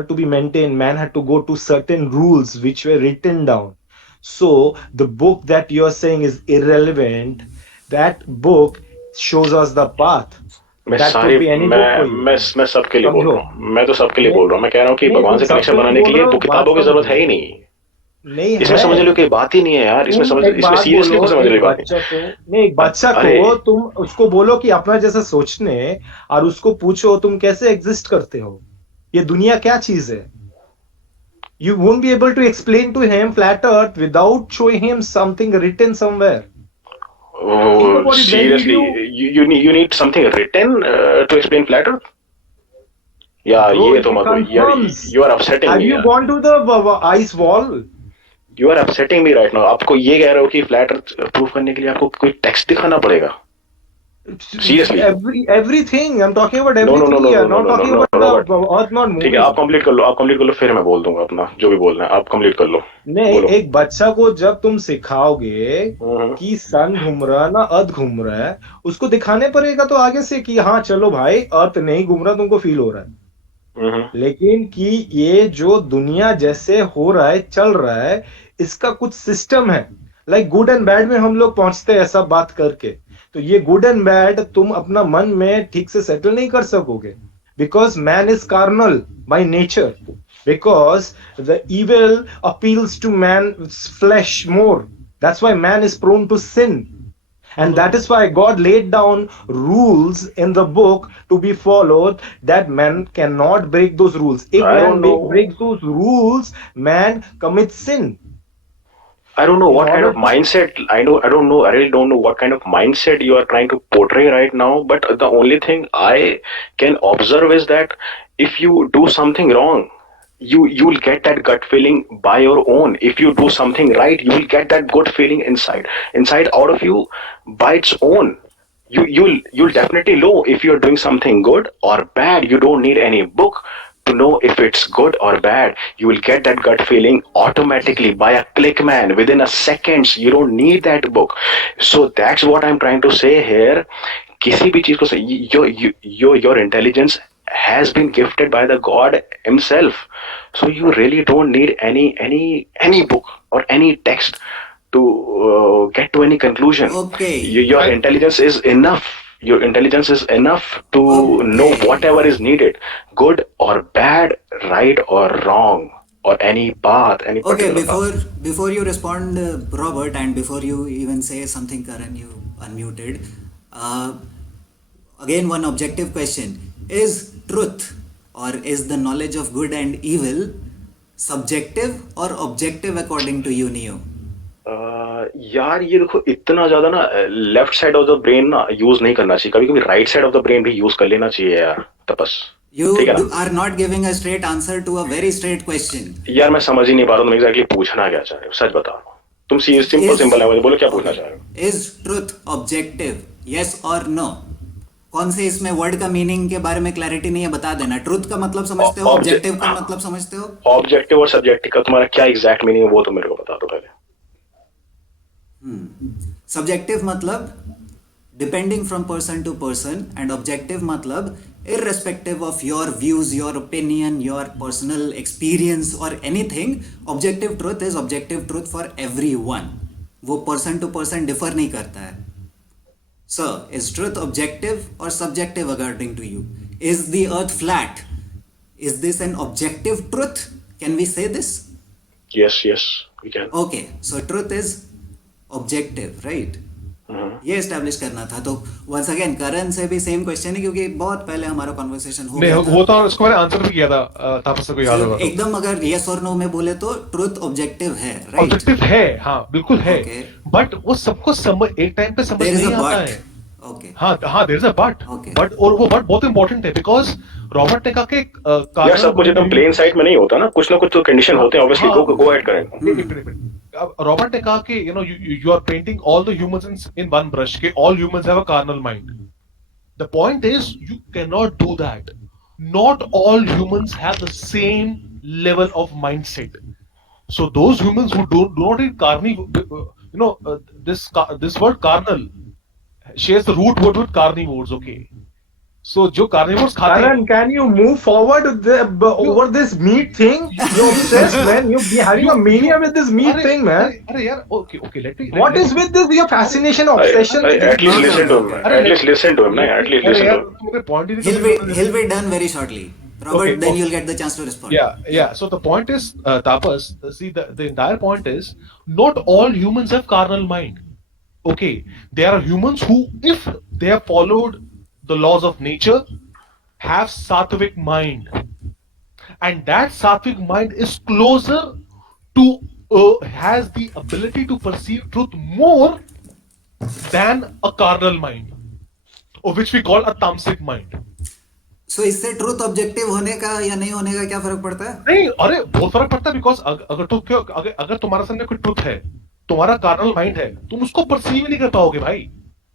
to be maintained, man had to go to certain rules which were written down. So the book that you're saying is irrelevant. That book shows us the path. मैं That सारे could be any book for मैं you. मैं सबके लिए बोल समझो. रहा हूँ. मैं तो सबके लिए नहीं बोल रहा हूँ. मैं कह रहा हूँ कि नहीं भगवान तुम से कनेक्शन सबके लिए बनाने के बोल लिए रहे हो, वो बात किताबों की जरूरत है समझो. ही नहीं. नहीं इसमें है. समझ लो कि बात ही नहीं है यार. इसमें तुम समझ, एक इसमें बात सीरियसली बोलो, को समझने एक वाली बात बच्चा को नहीं, एक बच्चा नहीं. अरे को तुम उसको बोलो कि अपना जैसा सोचने, और उसको पूछो तुम कैसे एग्जिस्ट करते हो, ये दुनिया क्या चीज है. You won't be able to explain to him flat earth without showing him something written somewhere. Think oh, about it. When did seriously, you, you need something written to explain flatter. या bro? ये It तो मत बोल यार. confirms. You are upsetting Have me you यार. gone to the ice wall? You are upsetting me right now. आपको ये कह रहे हो कि फ्लैट प्रूफ करने के लिए आपको कोई टेक्स्ट दिखाना पड़ेगा. Seriously. Everything. I'm talking about no no no everything no no here. No Not no no talking no about Robert. the earth not ठीक है, आप moving. कंप्लीट कर लो, आप कंप्लीट कर लो, फिर मैं बोल दूंगा अपना जो भी बोलना है. आप कंप्लीट कर लो. नहीं, बोलो. एक बच्चा को जब तुम सिखाओगे हम्म. कि सन घूम रहा है ना अर्थ घूम रहा है, उसको दिखाने पड़ेगा तो आगे से कि हाँ चलो भाई अर्थ नहीं घूम रहा, तुमको फील हो रहा है. हम्म. लेकिन कि ये जो दुनिया जैसे हो रहा है, चल रहा है, इसका कुछ सिस्टम है. लाइक गुड एंड बैड में हम लोग पहुंचते हैं ऐसा बात करके. तो ये गुड एंड बैड तुम अपना मन में ठीक से सेटल नहीं कर सकोगे, because man is carnal by nature, because the evil appeals to man's flesh more. That's why man is prone to sin. And that is why God laid down rules in the book to be followed, that man cannot break those rules. If I man don't know. breaks those rules, man commits sin. I don't know In what kind order of to, mindset. I don't know. I really don't know what kind of mindset you are trying to portray right now. But the only thing I can observe is that if you do something wrong, you will get that gut feeling by your own. If you do something right, you will get that good feeling inside out of you by its own. You'll definitely know if you're doing something good or bad. You don't need any book to know if it's good or bad. You will get that gut feeling automatically by a click, man, within a seconds. You don't need that book. So that's what I'm trying to say here. किसी भी चीज को your intelligence has been gifted by the God himself. So you really don't need any book or any text to get to any conclusion. Okay. Your I, intelligence is enough. Your intelligence is enough to know Okay. whatever is needed, good or bad, right or wrong, or any path, any Okay, particular path. before you respond, Robert, and before you even say something, Karan, you unmuted. Uh, Again, one objective question: is truth, or is the knowledge of good and evil subjective or objective according to you, Neo? यार ये देखो, इतना ज्यादा ना left side of the brain ना use नहीं करना चाहिए. कभी कभी right side of the brain भी यूज कर लेना चाहिए यार. तपस. You ठीक है ना? are not giving a straight answer to a very straight question. यार मैं समझ ही नहीं पा रहा, तुम एग्जैक्टली पूछना क्या चाह रहे हो, सच बताओ। तुम सिंपल Is लैंग्वेज बोलो, क्या पूछना चाह रहे हो? is truth objective? Yes or no? कौन से इसमें वर्ड का मीनिंग के बारे में क्लैरिटी नहीं है, बता देना। ट्रुथ का मतलब समझते हो, ऑब्जेक्टिव का मतलब समझते हो? ऑब्जेक्टिव और सब्जेक्टिव का तुम्हारा क्या एग्जैक्ट मीनिंग है वो तो मेरे को बता दो पहले। सब्जेक्टिव मतलब depending from person to person, and objective मतलब irrespective of your views, your opinion, your personal experience or anything, objective truth is objective truth for everyone. वो person to person differ नहीं करता है। So, is truth objective or subjective according to you? Is the earth flat? Is this an objective truth? Can we say this? Yes, we can. Okay, so truth is objective, right? ये establish करना था। तो once again करण से भी same question है, क्योंकि बहुत पहले हमारा कन्वर्सेशन हो गया था। वो तो उसको मैंने आंसर भी किया था, तापस को याद होगा। एकदम अगर यस और नो में बोले तो ट्रुथ ऑब्जेक्टिव है, राइट? ऑब्जेक्टिव है, हाँ बिल्कुल है, Okay. बट वो सबको एक टाइम पे समझ There is नहीं a आता but. है। Okay. हाँ there is a but, Okay. But और वो बट बहुत इंपॉर्टेंट है, बिकॉज रॉबर्ट ने कहा कि यार सब कुछ एकदम प्लेन साइड में नहीं होता ना, कुछ ना कुछ तो कंडीशन होते हैं ऑब्वियसली। गो अहेड करें। रॉबर्ट ने कहा कि you are painting all the humans in one brush, के all humans have a carnal mind. The point is you can not do that. Not all humans have the same level of mindset. So those humans who do not eat carnivore, this word carnal shares the root word with carnivores. Okay, so जो carnivores खाते हैं, Karan, can you move forward over this meat thing? You're obsessed, man. You're having a mania with this meat thing, man. अरे यार, okay, let me. What is with this? Your fascination, obsession with At least this? listen to him. At least listen to him. At least listen to him. मेरे point ही नहीं He'll be done very shortly. Robert, Okay, then okay. you'll get the chance to respond. Yeah. So the point is, Tapas, see the entire point is, not all humans have carnal mind. Okay, there are humans who, if they have followed the laws of nature, have sattvic mind, and that sattvic mind is closer to, has the ability to perceive truth more than a carnal mind, or which we call a tamasic mind. So इससे truth objective होने का या नहीं होने का क्या फर्क पड़ता है? नहीं, अरे बहुत फर्क पड़ता है, बिकॉज अगर तुम्हारे सामने कोई ट्रुथ है, तुम्हारा कार्नल माइंड है, तुम उसको परसीव नहीं कर पाओगे भाई।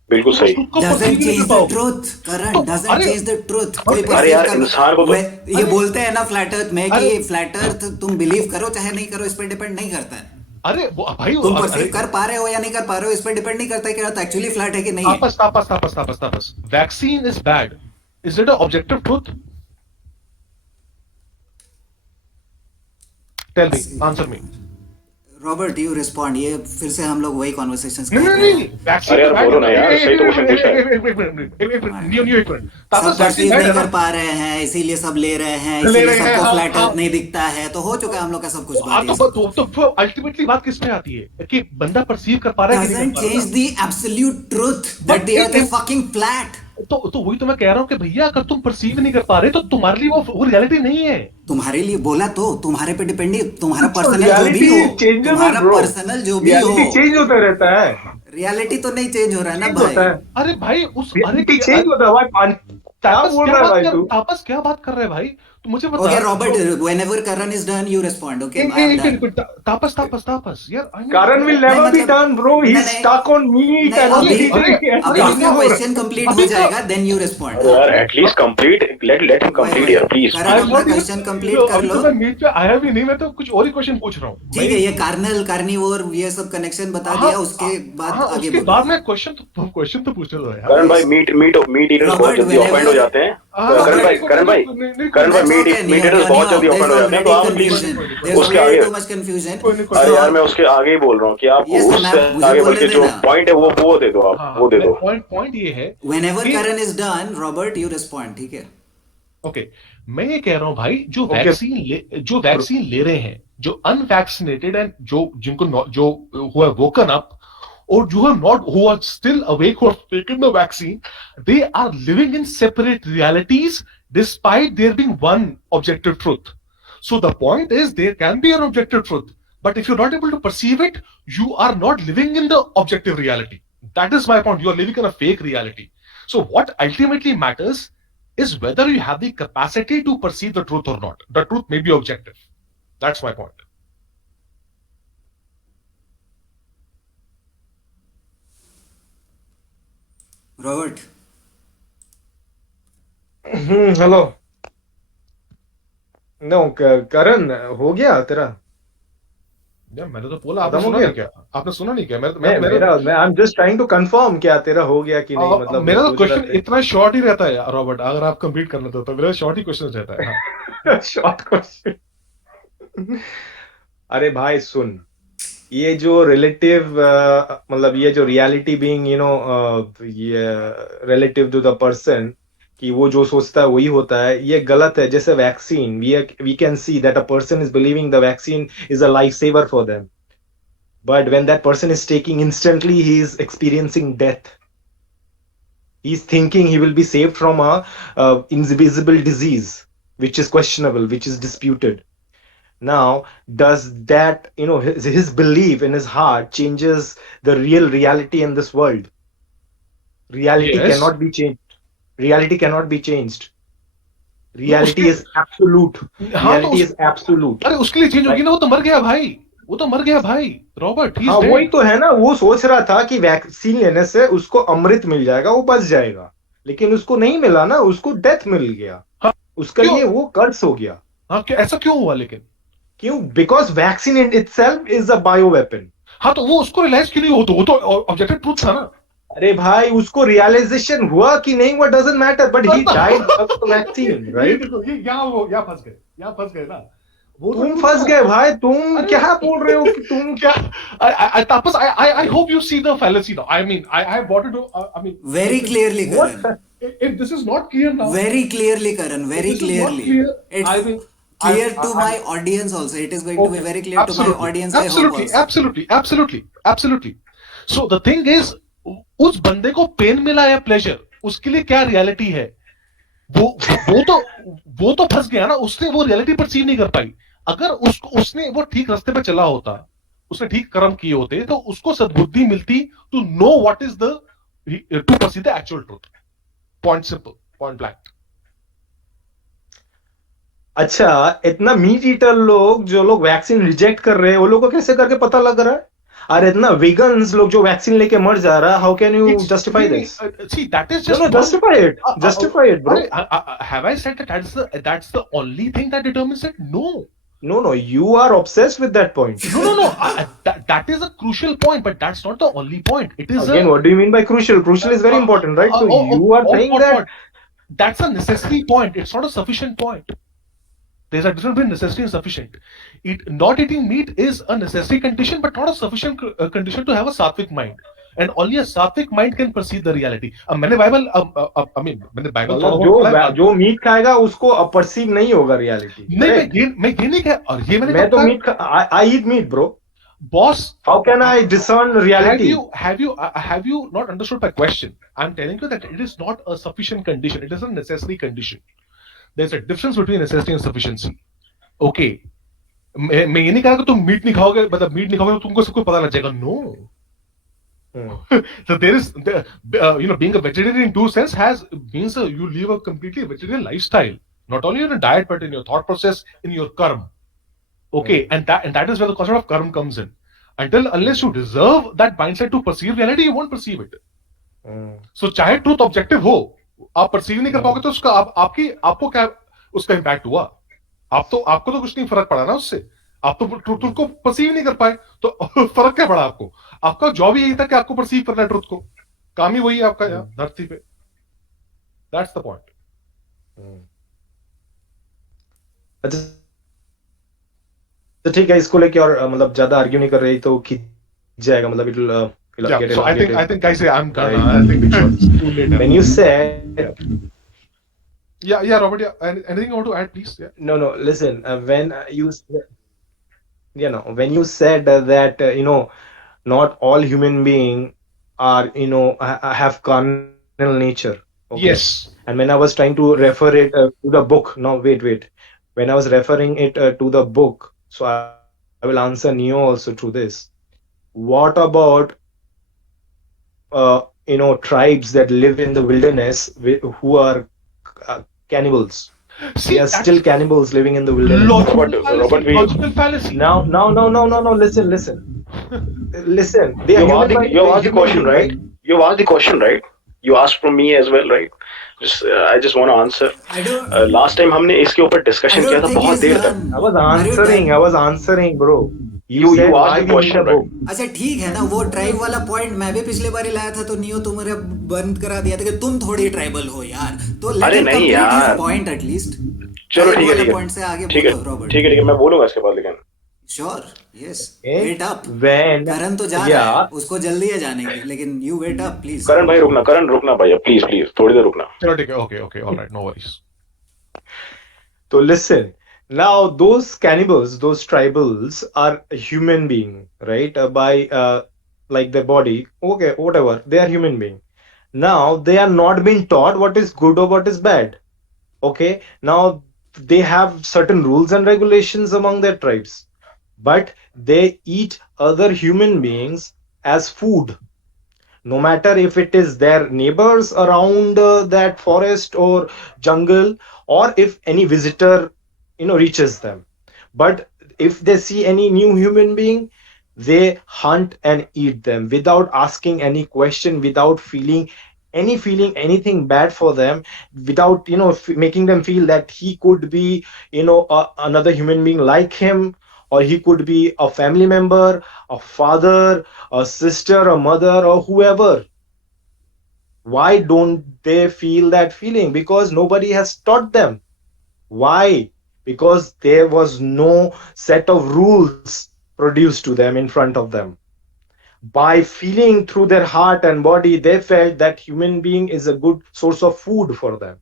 बिल्कुल सही। Doesn't change the truth, Karan. Doesn't change the truth. कोई अरे यार, perceive इंसान को तो ये बोलते हैं ना फ्लैट अर्थ में कि फ्लैट अर्थ तुम बिलीव करो चाहे नहीं करो, इस पर डिपेंड नहीं करता है। अरे भाई, तुम परसीव कर पा रहे हो या नहीं कर पा रहे हो, इस पर डिपेंड नहीं करता है कि अर्थ एक्चुअली फ्लैट है कि नहीं है। Tapas, vaccine is bad, is it a objective truth? Tell me, answer me. Robert, you respond. ये फिर से हम लोग वही कॉन्वर्सेशंस कर नहीं, रहे हैं। अरे यार बोलो ना यार, सही तो क्वेश्चन पूछा है। एक मिनट। सब तापस, परसीव वैक्सीन नहीं है कर ना? पा रहे हैं, इसीलिए सब ले रहे हैं, ले इसीलिए रहे हैं, सबको हाँ, फ्लैट हाँ। अर्थ नहीं दिखता है। तो हो चुका है हम लोग का सब कुछ बात। तो अल्टीमेटली बात किस पे आती है कि बंदा परसीव कर पा रहा है कि नहीं Doesn't कर पा change the absolute truth that the earth is fucking flat. तो वही तो मैं कह रहा हूँ कि भैया, अगर तुम परसीव नहीं कर पा रहे तो तुम्हारे लिए वो रियलिटी नहीं है। तुम्हारे लिए बोला तो तुम्हारे पे डिपेंड नहीं, तुम्हारा पर्सनल जो reality भी हो, changeable, तुम्हारा bro. पर्सनल जो भी हो, Reality change होता रहता है। रियलिटी तो नहीं चेंज हो रहा है ना Change होता भाई। है। अरे भाई, Reality change होता है भाई। क्या बोल रहा है भाई तू? तापस क्या बात कर रहे हैं भाई? तो मुझे बता। Okay, Robert, whenever Karan is done, you respond. Okay, I am done. तापस यार, Karan will never be done, bro. He's stuck on meat and अभी eating. इसका क्वेश्चन कंप्लीट हो जाएगा, then you respond. अरे यार at least complete, let him complete यार please. Karan, अपना question complete कर लो। मैं मीट पे आया भी नहीं, मैं तो कुछ और ही क्वेश्चन पूछ रहा हूँ। ठीक है, ये कार्नल कार्निवोर ये सब कनेक्शन बता दिया, उसके बाद आगे उसके बोलो। बाद मैं क्वेश्चन तो पूछ रहा यार। करण भाई, मीट ईटर्स बहुत जल्दी ऑफेंड हो जाते हैं। करण भाई मीट ईटर्स बहुत जल्दी ऑफेंड हो जाते हैं, तो आप प्लीज उसके आगे। too much confusion. अरे यार मैं उसके आगे ही बोल रहा हूँ कि आप Yes, उससे मुझे आगे बोलने बल्कि जो देना। पॉइंट है वो दे दो आप, वो दे दो। पॉइंट ये है, Whenever Karan is done, Robert, you respond. ठीक है? ओके, मैं ये कह रहा हूँ भाई, जो वैक्सीन ले रहे हैं, जो अनवैक्सीनेटेड एंड जो who have woken up, or who are still awake, who have taken the vaccine, they are living in separate realities despite there being one objective truth. So the point is, there can be an objective truth, but if you're not able to perceive it, you are not living in the objective reality. That is my point. You are living in a fake reality. So what ultimately matters is whether you have the capacity to perceive the truth or not. The truth may be objective. That's my point. Robert, hello. No Karan हो गया तेरा यार मैंने तो बोला, आपने खत्म हो सुना गया. नहीं क्या? आपने सुना नहीं क्या? मैं I am just trying to confirm क्या तेरा हो गया कि नहीं. मतलब मैं मेरा तो सोच रहा क्वेश्चन इतना शॉर्ट ही रहता है रॉबर्ट, अगर आप कंप्लीट करना तो मेरा शॉर्ट ही क्वेश्चन रहता है. हाँ. था शॉर्ट क्वेश्चन. अरे भाई सुन, ये जो रिलेटिव मतलब ये जो रियलिटी बीइंग ये रिलेटिव टू द पर्सन कि वो जो सोचता है वही होता है, ये गलत है. जैसे vaccine, we can see that a person is believing the vaccine is a life saver for them, but when that person is taking, instantly he is experiencing death. He is thinking he will be saved from a invisible disease which is questionable, which is disputed. Now, does that, his belief in his heart changes the real reality in this world? Reality Yes. cannot be changed. Reality cannot be changed. Reality is absolute. Reality is absolute. अरे उसके लिए change होगी ना, वो तो मर गया भाई. वो तो मर गया भाई रॉबर्ट. हाँ वही तो है ना. वो सोच रहा था कि वैक्सीन लेने से उसको अमृत मिल जाएगा, वो बच जाएगा, लेकिन उसको नहीं मिला ना, उसको डेथ मिल गया. हाँ, उसके लिए वो कर्स हो गया. हाँ, ऐसा क्यों हुआ? लेकिन क्यों? Because vaccine in itself is a bio weapon. हाँ, तो वो उसको रियलाइज क्यों नहीं हो? वो तो ऑब्जेक्टिव ट्रूथ था ना. अरे भाई उसको रियलाइजेशन हुआ कि नहीं वो doesn't matter, but he died of the vaccine, right? ये यहाँ फंस गए ना. तुम फंस गए भाई. तुम क्या बोल रहे हो कि तुम क्या? Tapas, I hope you see the fallacy now. I mean, I wanted to. I mean, very clearly, Karan. if this is not clear now, Very clearly, Karan. Very this is not clearly. clear, It's I will. clear to my audience also. It is going to be very clear to my audience. I hope also. Absolutely. So the thing is, उस बंदे को pen मिला या pleasure, उसके लिए क्या reality है? वो तो फंस गया ना. उसने वो रियलिटी परसीव नहीं कर पाई. अगर उसने वो ठीक रास्ते पे चला होता, उसने ठीक कर्म किए होते, तो उसको सद्बुद्धि मिलती to know what is the to perceive the actual truth. Point simple, point blank. अच्छा, इतना मीट ईटर लोग, जो लोग वैक्सीन रिजेक्ट कर रहे हैं, वो लोग को कैसे करके पता लग रहा है? और इतना वेगन्स लोग जो वैक्सीन लेके मर जा रहा है, how can you justify this? See, that is just justify it bro. Have I said that that's the only thing that determines it? No, you are obsessed with that point. No. That is a crucial point, but that's not the only point. It is again, what do you mean by crucial? Crucial is very important, right? So you are saying that that's a necessary point. It's not a sufficient point. There's a difference between necessary and sufficient. Not eating meat is a necessary condition, but not a sufficient condition to have a sattvic mind. And only a sattvic mind can perceive the reality. मैंने Bible जो meet खाएगा उसको perceive नहीं होगा reality. मैं ये नहीं कह, और ये मैं तो meet I eat meat, bro. Boss, how can I discern reality? Have you not understood my question? I'm telling you that it is not a sufficient condition. It is a necessary condition. There's a difference between necessity and sufficiency. Okay. मैं ये नहीं कह रहा कि तुम meet नहीं खाओगे, मतलब मीट नहीं खाओगे तो तुमको सबको पता लग जाएगा. No. So there is, being a vegetarian in two sense means you live a completely vegetarian lifestyle, not only in a diet but in your thought process, in your karma. Okay, and that is where the concept of karma comes in. Unless you deserve that mindset to perceive reality, you won't perceive it. So चाहे truth objective हो, आप perceive नहीं कर पाओगे तो उसका आपको क्या उसका impact हुआ? आपको तो कुछ नहीं फर्क पड़ा ना उससे. आप तो ट्रुथ को परसीव नहीं कर पाए, तो फर्क क्या पड़ा आपको? आपका जॉब ही यही था कि आपको परसीव करना है ट्रुथ को. काम ही वही है आपका यहाँ धरती पे. That's the point. अच्छा तो ठीक है, इसको लेके और मतलब ज्यादा आर्ग्यू नहीं कर रही तो खींच जाएगा, मतलब it so I think I say I'm done. I think it's too late. When you said yeah Robert, anything you want to add, please? No, listen, when you when you said that not all human beings are have carnal nature. Okay? Yes. And when I was trying to refer it to the book, no, wait, when I was referring it to the book, so I will answer Neo also to this. What about tribes that live in the wilderness who are cannibals. See, They are that's still cannibals living in the wilderness. logical Robert, fallacy. we Logical fallacy. Now, no. Listen. They are you asked the human question, being, right? right? You asked the question, right? You asked from me as well, right? I just want to answer. I don't. Last time हमने इसके ऊपर I discussion किया don't था think बहुत he's देर तक. done. I was Are you answering. done? I was answering, bro. You You said asked why the we need a question, right? book. अच्छा ठीक है ना, वो ट्राइब वाला पॉइंट मैं भी पिछले बार ही लाया था, तो नियो तुम्हारे बंद करा दिया था कि तुम थोड़ी ट्राइबल हो यार, तो लेट अरे हिम नहीं कंप्लीट हिज यार. Point at least. चलो ट्राइब ठीक है वाला ठीक है पॉइंट से आगे ठीक है बोलो रॉबर्ट. ठीक है ठीक है मैं बोलूंगा इसके बाद लेकिन. Sure. Yes. Okay? Wait up. When, Karan तो जा रहा है, yeah, उसको जल्दी है जाने की, लेकिन यू वेट अप प्लीज. करण रुकना भैया प्लीज प्लीज थोड़ी देर रुकना. चलो ठीक है, okay, all right, no worries. so listen. Now, those cannibals, those tribals are a human being, right? By like their body, okay, whatever. They are human being. Now they are not being taught what is good or what is bad. Okay. Now they have certain rules and regulations among their tribes, but they eat other human beings as food, no matter if it is their neighbors around that forest or jungle, or if any visitor reaches them. But if they see any new human being, they hunt and eat them without asking any question, without feeling anything bad for them, without making them feel that he could be another human being like him, or he could be a family member, a father, a sister, a mother, or whoever. Why don't they feel that feeling? Because nobody has taught them. Why? Because there was no set of rules produced to them in front of them. By feeling through their heart and body, they felt that human being is a good source of food for them.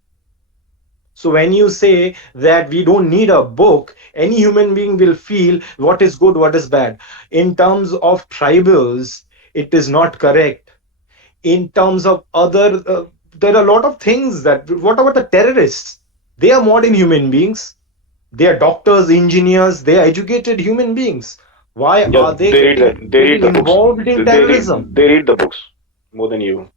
So when you say that we don't need a book, any human being will feel what is good, what is bad. In terms of tribals, it is not correct. In terms of other, there are a lot of things that, what about the terrorists? They are modern human beings. They are doctors, engineers, they are educated human beings. Why Yeah, are they they read getting the books. involved in terrorism? They read the books more than you.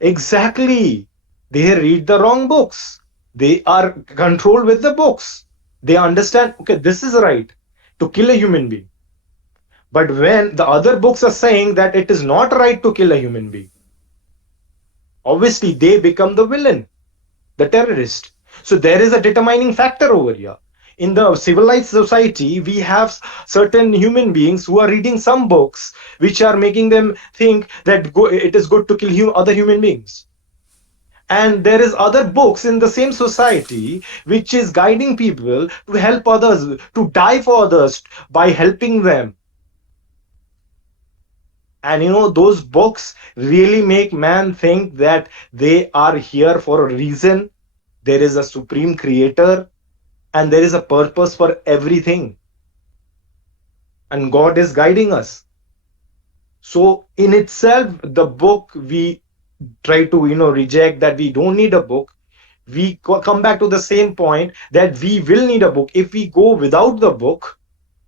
Exactly. They read the wrong books. They are controlled with the books. They understand, okay, this is right to kill a human being. But when the other books are saying that it is not right to kill a human being, obviously they become the villain, the terrorist. So there is a determining factor over here. In the civilized society, we have certain human beings who are reading some books which are making them think that it is good to kill other human beings. And there is other books in the same society which is guiding people to help others, to die for others by helping them. And those books really make man think that they are here for a reason. There is a supreme creator and there is a purpose for everything. And God is guiding us. So in itself, the book, we try to reject that we don't need a book. We come back to the same point that we will need a book. If we go without the book,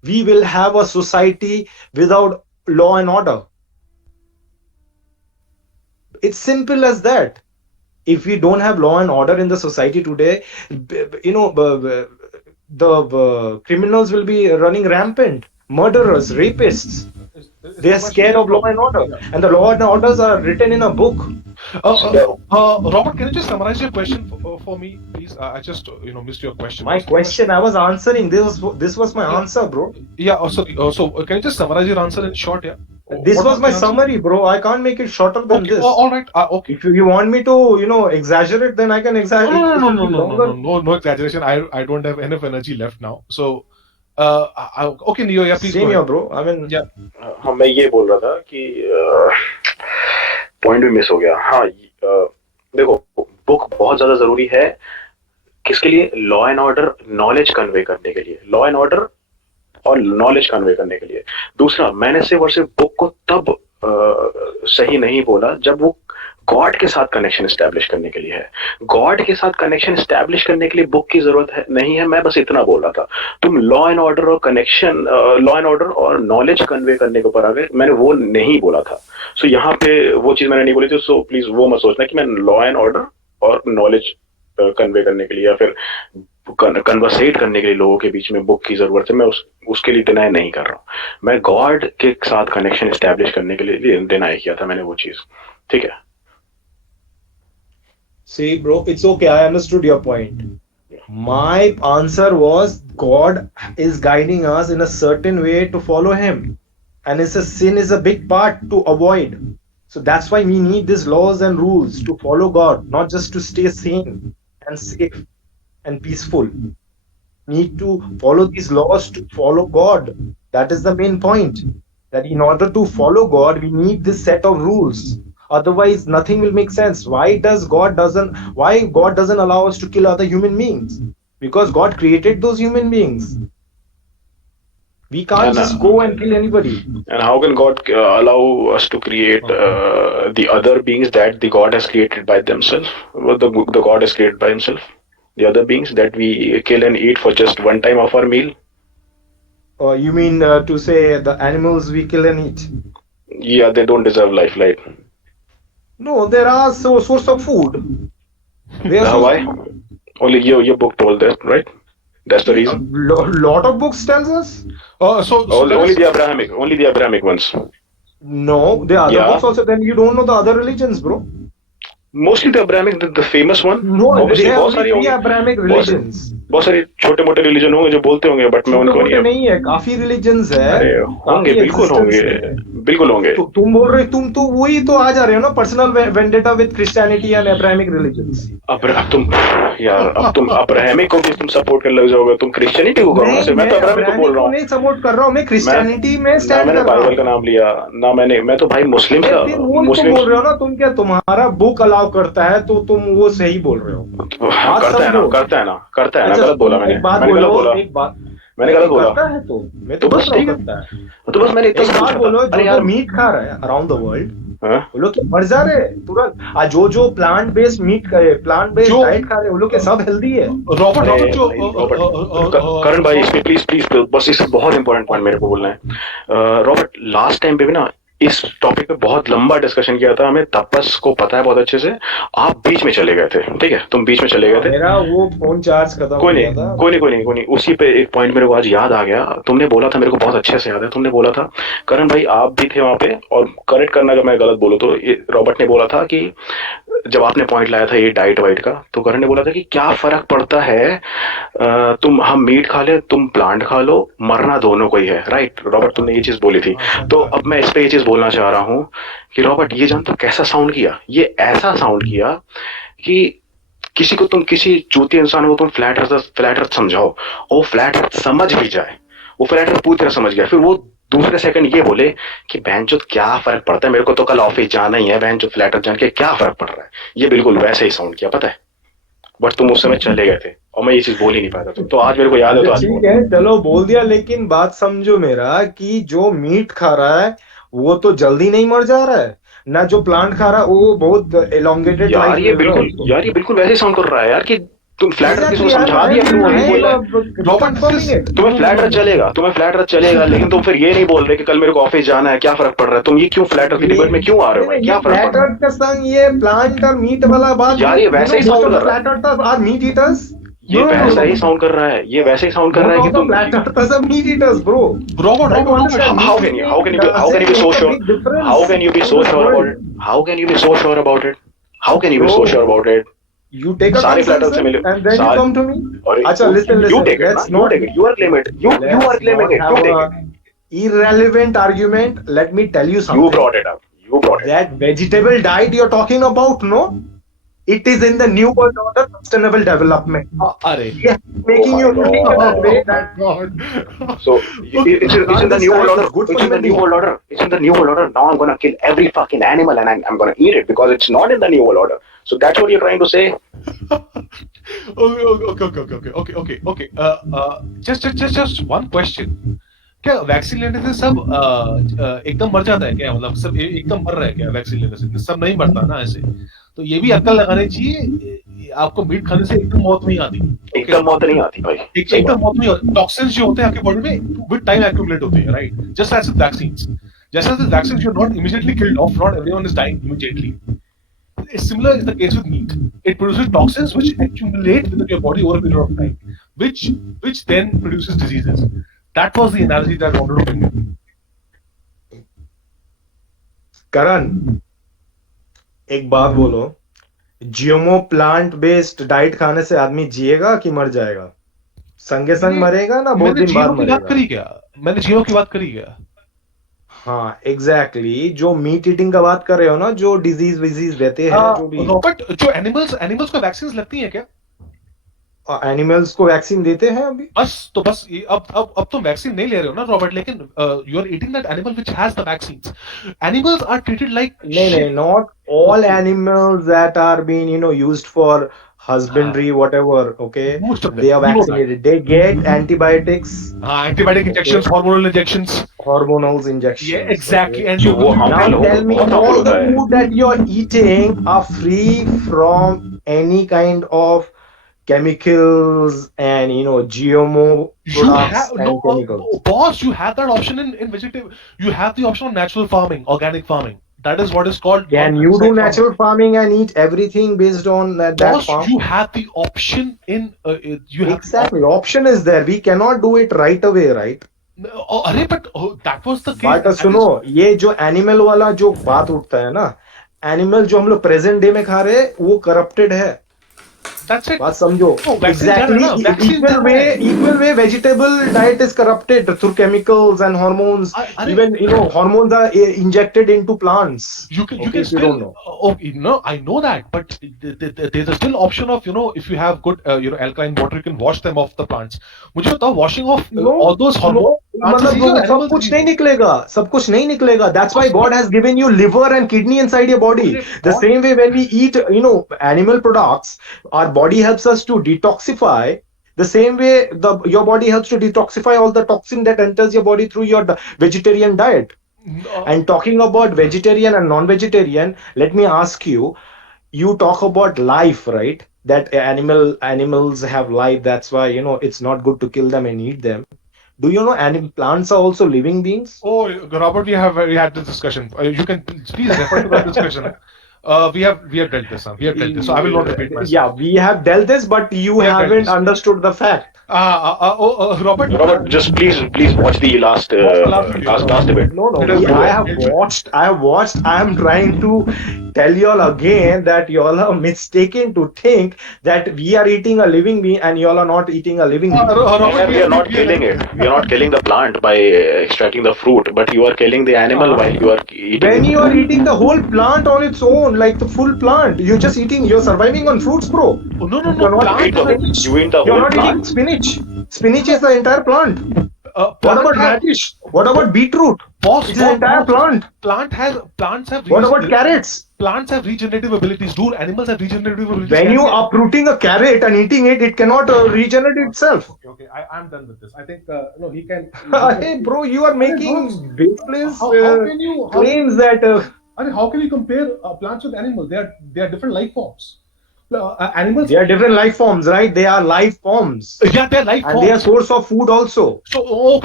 we will have a society without law and order. It's simple as that. If we don't have law and order in the society today, the criminals will be running rampant, murderers, rapists. They are scared of law and order, and the law and orders are written in a book. Robert, can you just summarize your question for me, please? I just missed your question. My question, I was answering. This was my answer, bro. Yeah. Sorry. So can you just summarize your answer in short? Yeah. This What was my the answer? summary, bro. I can't make it shorter than Okay. this. All right. Okay. If you want me to, exaggerate, then I can exaggerate. No exaggeration. I don't have enough energy left now. So, okay, Neo, yeah, please Same go here, ahead. bro. I mean, Yeah. हाँ मैं ये बोल रहा था कि point भी miss हो गया. हाँ देखो बुक बहुत ज्यादा जरूरी है. किसके लिए? Law and order, knowledge convey करने के लिए. लॉ एंड ऑर्डर और नॉलेज कन्वे करने के लिए. दूसरा, मैंने सिर्फ और सिर्फ बुक को तब सही नहीं बोला जब वो गॉड के साथ कनेक्शन एस्टेब्लिश करने के लिए है. गॉड के साथ कनेक्शन एस्टेब्लिश करने के लिए बुक की जरूरत है नहीं है. मैं बस इतना बोल रहा था. तुम लॉ एंड ऑर्डर और कनेक्शन, लॉ एंड ऑर्डर और नॉलेज कन्वे करने के ऊपर आ गए. मैंने वो नहीं बोला था. सो यहाँ पे वो चीज मैंने नहीं बोली थी. सो प्लीज वो मत सोचना कि मैं लॉ एंड ऑर्डर और नॉलेज कन्वे करने के लिए या फिर कन्वर्सेट करने के लिए लोगों के बीच में बुक की जरूरत है, मैं उसके लिए डिनाई नहीं कर रहा हूँ। मैं गॉड के साथ कनेक्शन एस्टेब्लिश करने के लिए डिनाई किया था मैंने वो चीज, ठीक है। See, bro, it's okay. I understood your point. My answer was God is guiding us in a certain way to follow Him, and it's a sin is a big part to avoid. So that's why we need these laws and rules to follow God, not just to stay sane and safe and peaceful. Need to follow these laws to follow God. That is the main point. That in order to follow God, we need this set of rules. Otherwise, nothing will make sense. Why God doesn't allow us to kill other human beings? Because God created those human beings. We can't And just go and kill anybody. and how can God allow us to create the other beings that the God has created by themselves? Well, the God has created by himself. The other beings that we kill and eat for just one time of our meal. You mean to say the animals we kill and eat? Yeah, they don't deserve life, right? No, there are source of food. They are Why? Only your book told that, right? That's the reason. lot of books tells us. So Only the Abrahamic ones. No, the other Yeah. books also. Then you don't know the other religions, bro. Mostly the Abrahamic, the famous one. No, Obviously, there are बहुत only सारी 3 होंगी, Abrahamic religions. बहुत सारी छोटे मोटे religion होंगे जो बोलते होंगे, बट मैं छोटे उनको मोटे नहीं है, काफी religions है, अरे होंगे, काफी बिल्कुल existence होंगे, है। बिल्कुल होंगे। तो तुम बोल रहे, तुम तो वही तो आ जा रहे हो ना, personal vendetta with Christianity and Abrahamic religions. अब तुम यार, अब तुम अब्राहमिक को भी तुम सपोर्ट करने लग जाओगे, तुम क्रिश्चियनिटी को करो ना। नहीं, मैं तो अब्राहमिक को बोल रहा हूँ, नहीं सपोर्ट कर रहा हूँ, मैं क्रिश्चियनिटी में ना स्टैंड मैंने कर रहा बाइबल का हूँ। नाम लिया ना, मैं तो भाई मुस्लिम का फिर वो मुस्लिम बोल रहे हो ना तुम, क्या तुम्हारा बुक अलाउ करता है तो तुम वो सही बोल रहे हो। बात करता है ना, समझो। करता है ना, अच्छा, गलत बोला तुम मैंने, एक बात मैंने गलत बोलो, बोला, एक बात मैंने गलत बोला, करता है तो मैं तो तो बस बस रहा ठीक हूँ है, करता है। तो बस मैंने इतना एक बात पूछा था। बोलो, अरे जो यार, मीट खा रहा है अराउंड द वर्ल्ड, हाँ? वो लोग क्या मर जा रहे हैं तुरंत? जो plant based meat plant based जो- डाइट खा रहे हैं, वो लोग क्या सब हेल्दी है? रॉबर्ट अरे रॉबर्ट जो भाई, करण भाई, इसमें प्लीज बस इससे बहुत इंपॉर्टेंट पॉइंट मेरे को बोलना है। रॉबर्ट, लास्ट टाइम पे भी ना इस टॉपिक पे बहुत लंबा डिस्कशन किया था, हमें तपस को पता है बहुत अच्छे से। आप बीच में चले गए थे, ठीक है, तुम बीच में चले गए थे। मेरा वो फोन चार्ज खत्म हो कोई गया नहीं, था। कोई नहीं, उसी पे एक पॉइंट मेरे को आज याद आ गया। तुमने बोला था, मेरे को बहुत अच्छे से याद है, तुमने बोला था, करण भाई आप भी थे वहां पे, और करेक्ट करना अगर मैं गलत बोलूँ तो, रॉबर्ट ने बोला था कि जब आपने पॉइंट लाया था ये डाइट वाइट का, तो करण ने बोला था कि क्या फर्क पड़ता है, हम मीट खा ले, तुम प्लांट खा लो, मरना दोनों को ही है, राइट रॉबर्ट, तुमने ये चीज बोली थी। तो अब मैं इस पे ये चीज बोलना चाह रहा हूँ कि रॉबर्ट, ये जानते हो कैसा साउंड किया? ये ऐसा साउंड किया कि किसी को, तुम किसी चूती इंसान को तुम फ्लैट अर्थ समझाओ, और वो फ्लैट अर्थ समझ भी जाए, वो फ्लैट अर्थ पूरी तरह समझ गया, फिर वो दूसरे सेकंड ये बोले कि बहनचोद क्या फर्क पड़ता है, मेरे को तो कल ऑफिस जाना ही है, बहनचोद फ्लैट अर्थ जान के क्या फर्क पड़ रहा है। ये बिल्कुल वैसे ही साउंड किया, पता है, बट तुम उस समय चले गए थे और मैं ये चीज बोल ही नहीं पाया था, तो आज मेरे को याद है, तो आज ठीक है, चलो बोल दिया, लेकिन बात समझो मेरा, कि जो मीट खा रहा है वो तो जल्दी नहीं मर जा रहा है ना, जो प्लांट खा रहा है वो बहुत एलोंगेटेड यार लाइफ ये बिल्कुल वैसे साउंड कर रहा है यार, कि तुम फ्लैट अर्थ किसी को समझा दिया, फिर वो नहीं बोल रहा है तुम्हें फ्लैट अर्थ चलेगा, लेकिन तुम फिर ये नहीं बोल रहे कि कल मेरे को ऑफिस जाना है, क्या फरक पड़ रहा है, तुम ये क्यों फ्लैट अर्थ की डिबेट में क्यों आ रहे हो भाई, क्या फर्क पड़ रहा है का संग ये प्लांट और मीट वाला बात यार? ये वैसे ही साउंड कर रहा है, flat earth are meat eaters. ये वैसा ही साउंड कर रहा है, ये वैसे ही साउंड कर रहा है कि तुम flat earth are meat eaters bro. Robert how can you be so sure? How can you be so sure about it? How can you be so sure about it? How can you be so sure about it? You take a सारे flat earth से consensus मिले, and then you come to me. अच्छा, listen, you take it, let's you not, take it, you are claiming it, you are claiming it, you take it, irrelevant argument. Let me tell you something. you brought it up, That vegetable diet you're talking about, no, it is in the new world order, sustainable development. अरे Yeah, making my you God. think in that way that so it's in the new world order, Good for it's in the human new world order, it's in the new world order. Now I'm gonna kill every fucking animal and I'm gonna eat it because it's not in the new world order. So that's what you're trying to say? Okay. Just one question. क्या vaccine लेने से सब एकदम मर जाता है क्या? मतलब सब एकदम मर रहा है क्या वैक्सीन लेने से? सब नहीं मरता ना ऐसे। तो ये भी अक्ल लगानी चाहिए, आपको मीट खाने से एकदम मौत नहीं आती। एकदम मौत नहीं आती भाई, एकदम मौत नहीं आती। टॉक्सिन्स जो होते हैं आपके बॉडी में विद टाइम एक्यूमुलेट होते हैं, right? Just as with vaccines, जैसे vaccine you are not immediately killed off, not everyone is dying immediately. Similar is the case with meat. It produces toxins which accumulate within your body over a period of time, which then produces diseases. That was the analogy that I wanted to bring in. करण, एक बात बोलो, GMO plant based diet खाने से आदमी जिएगा कि मर जाएगा? संगे संग मरेगा ना बहुत मैंने दिन बाद जीरो की बात मरेगा? करी क्या? मैंने जीरो की बात करी क्या? हाँ एग्जैक्टली, जो मीट ईटिंग का बात कर रहे हो ना, जो डिजीज विजीज देते हैं, जो भी रॉबर्ट, जो एनिमल्स को वैक्सीन लगती हैं क्या? एनिमल्स को वैक्सीन देते हैं अभी। बस ये अब तुम वैक्सीन नहीं ले रहे हो ना रॉबर्ट, लेकिन you are eating that animal which has the vaccines. Animals are treated like नहीं, not all animals that are been used for husbandry, whatever, okay, most of them. they are vaccinated. They get antibiotics, antibiotic injections, hormonal injections. Injections. Yeah, exactly. Okay. And you Now tell me, all the food that you're eating are free from any kind of chemicals and GMO products and chemicals. Boss, you have that option in vegetable. You have the option of natural farming, organic farming. That is what is called. Can you do natural farming and eat everything based on that farm? You have the option in. You have exactly. Option is there. We cannot do it right away, right? but that was the case. But सुनो, ये जो animal वाला जो बात उठता है ना, animal जो हम लोग प्रेजेंट डे में खा रहे हैं वो करप्टेड है. That's it. बात समझो. Exactly. Equal way vegetable diet is corrupted through chemicals and hormones. Even hormones are injected into plants. You can still don't know. I know that, but there's a still option of if you have good alkaline water, you can wash them off the plants. मुझे बताओ, washing off all those hormones. मतलब सब कुछ नहीं निकलेगा, सब कुछ नहीं निकलेगा. That's why God has given you liver and kidney inside your body. The same way when we eat animal products, our body helps us to detoxify. The same way your body helps to detoxify all the toxin that enters your body through your vegetarian diet. And talking about vegetarian and non-vegetarian, let me ask you, you talk about life, right? That animals have life, that's why it's not good to kill them and eat them. Do you know plants are also living beings? Oh, Robert, we had this discussion. You can please refer to that discussion. We have dealt this. We have dealt this. So I will not repeat myself. Yeah, we have dealt this, but you haven't understood the fact. Robert, just please watch the last debate. No. I have watched. I am trying to tell y'all again that y'all are mistaken to think that we are eating a living being and y'all are not eating a living being. We are not killing it. We are not killing the plant by extracting the fruit, but you are killing the animal while you are eating. When you are eating the whole plant on its own, like the full plant, you're just eating. You're surviving on fruits, bro. No. You eat the You're whole not plant. eating spinach. Spinach is the entire plant. What about radish? What about beetroot? It's an entire plant. Plants have. What about carrots? Plants have regenerative abilities. Do animals have regenerative abilities? When you are uprooting a carrot and eating it, it cannot regenerate itself. Okay. I'm done with this. I think he can. Hey, bro, you are making baseless claims that. How can you compare plants with animals? They are different life forms. Animals. They are different life forms, right? They are life forms. Yeah, they are life forms. And they are source of food also. So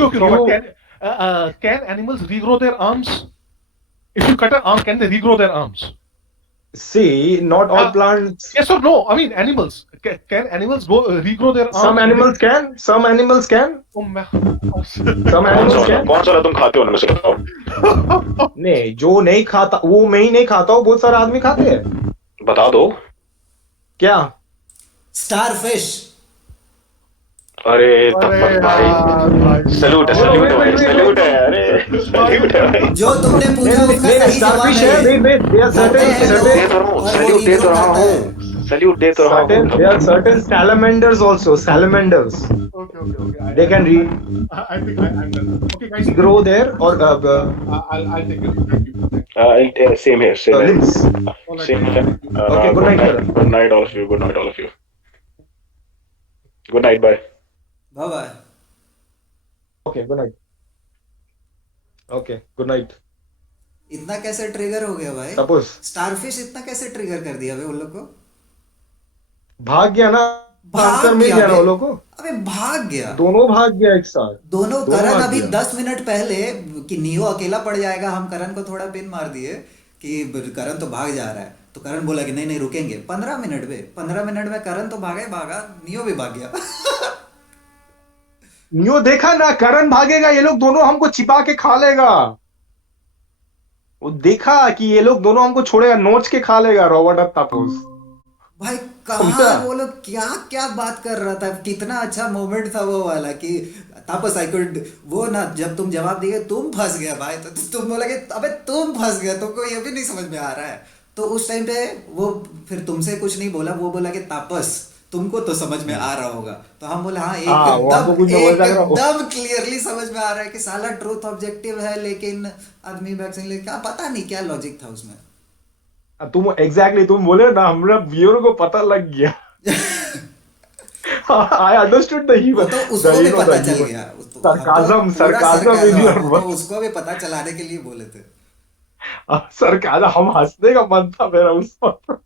okay, Robert. Can animals regrow their arms? If you cut an arm, can they regrow their arms? See, not all plants. Yes or no? I mean, animals. Can animals regrow their arms? Some animals can. Some animals can. Some animals can. कौन सा तुम खाते हो उनमें से बताओ? नहीं, जो नहीं खाता वो मैं ही नहीं खाता हूँ, बहुत सारे आदमी खाते हैं. बता दो. क्या? Starfish. अरे भाई सैल्यूट है अरे जो तुमने पूछा उसका सही जवाब सैल्यूट दे तो रहा हूँ. There are certain salamanders also. Salamanders. Okay. They can I think I'm done. Okay, guys. grow there or I'll take it. Thank you. Same here. limbs. Same here. Okay, good night. Good night, all of you. Good night, all of you. Good night. Bye. Bye. Okay, good night. Okay, good night. इतना कैसे trigger हो गया भाई? Suppose starfish इतना कैसे trigger कर दिया भाई उन लोग को? भाग गया ना. आंसर मिल गया ना उन लोग को. अबे भाग गया. दोनों भाग गया एक साथ. दोनों करण अभी 10 मिनट पहले कि नियो अकेला पड़ जाएगा, हम करण को थोड़ा पिन मार दिए कि करण तो भाग जा रहा है, तो करण बोला कि नहीं नहीं रुकेंगे 15 मिनट में। 15 मिनट में करण तो भागा ही भागा, नियो भी भाग गया। न्यू देखा ना, करण भागेगा, ये लोग दोनों हमको छिपा के खा लेगा। वो देखा कि ये लोग दोनों हमको छोड़ेगा, नोच के खा लेगा रॉबर्ट और तापस। भाई कहाँ समझा? वो लोग क्या क्या बात कर रहा था, कितना अच्छा मोमेंट था वो वाला कि तापस आई कुड, वो ना जब तुम जवाब दिए तुम फंस गया भाई, तो तुम बोला कि अबे तुम फंस गया, तुमको ये भी नहीं समझ में आ रहा है। तो उस टाइम पे वो फिर तुमसे कुछ नहीं बोला, वो बोला कि तापस तुमको तो समझ में आ रहा होगा। तो हम बोले हाँ हाँ, वो हमको कुछ नहीं बोलता था। एकदम क्लियरली समझ में आ रहा है कि साला ट्रूथ ऑब्जेक्टिव है, लेकिन आदमी वैक्सीन लेके क्या पता नहीं क्या लॉजिक था उसमें। तुम एग्जैक्टली तुम बोले ना, हमरा व्यूअर को पता लग गया। आई अंडरस्टूड द वो ह्यूमर, तो द उसको भी यू नो पता द चल ह्यूमर गया, तो सरकाजम, पूरा सरकाजम इन योर वो तो उसको भी पता चलाने के लिए बोले थे। सरकाजम, हम हंसने का मन था मेरा उस पर।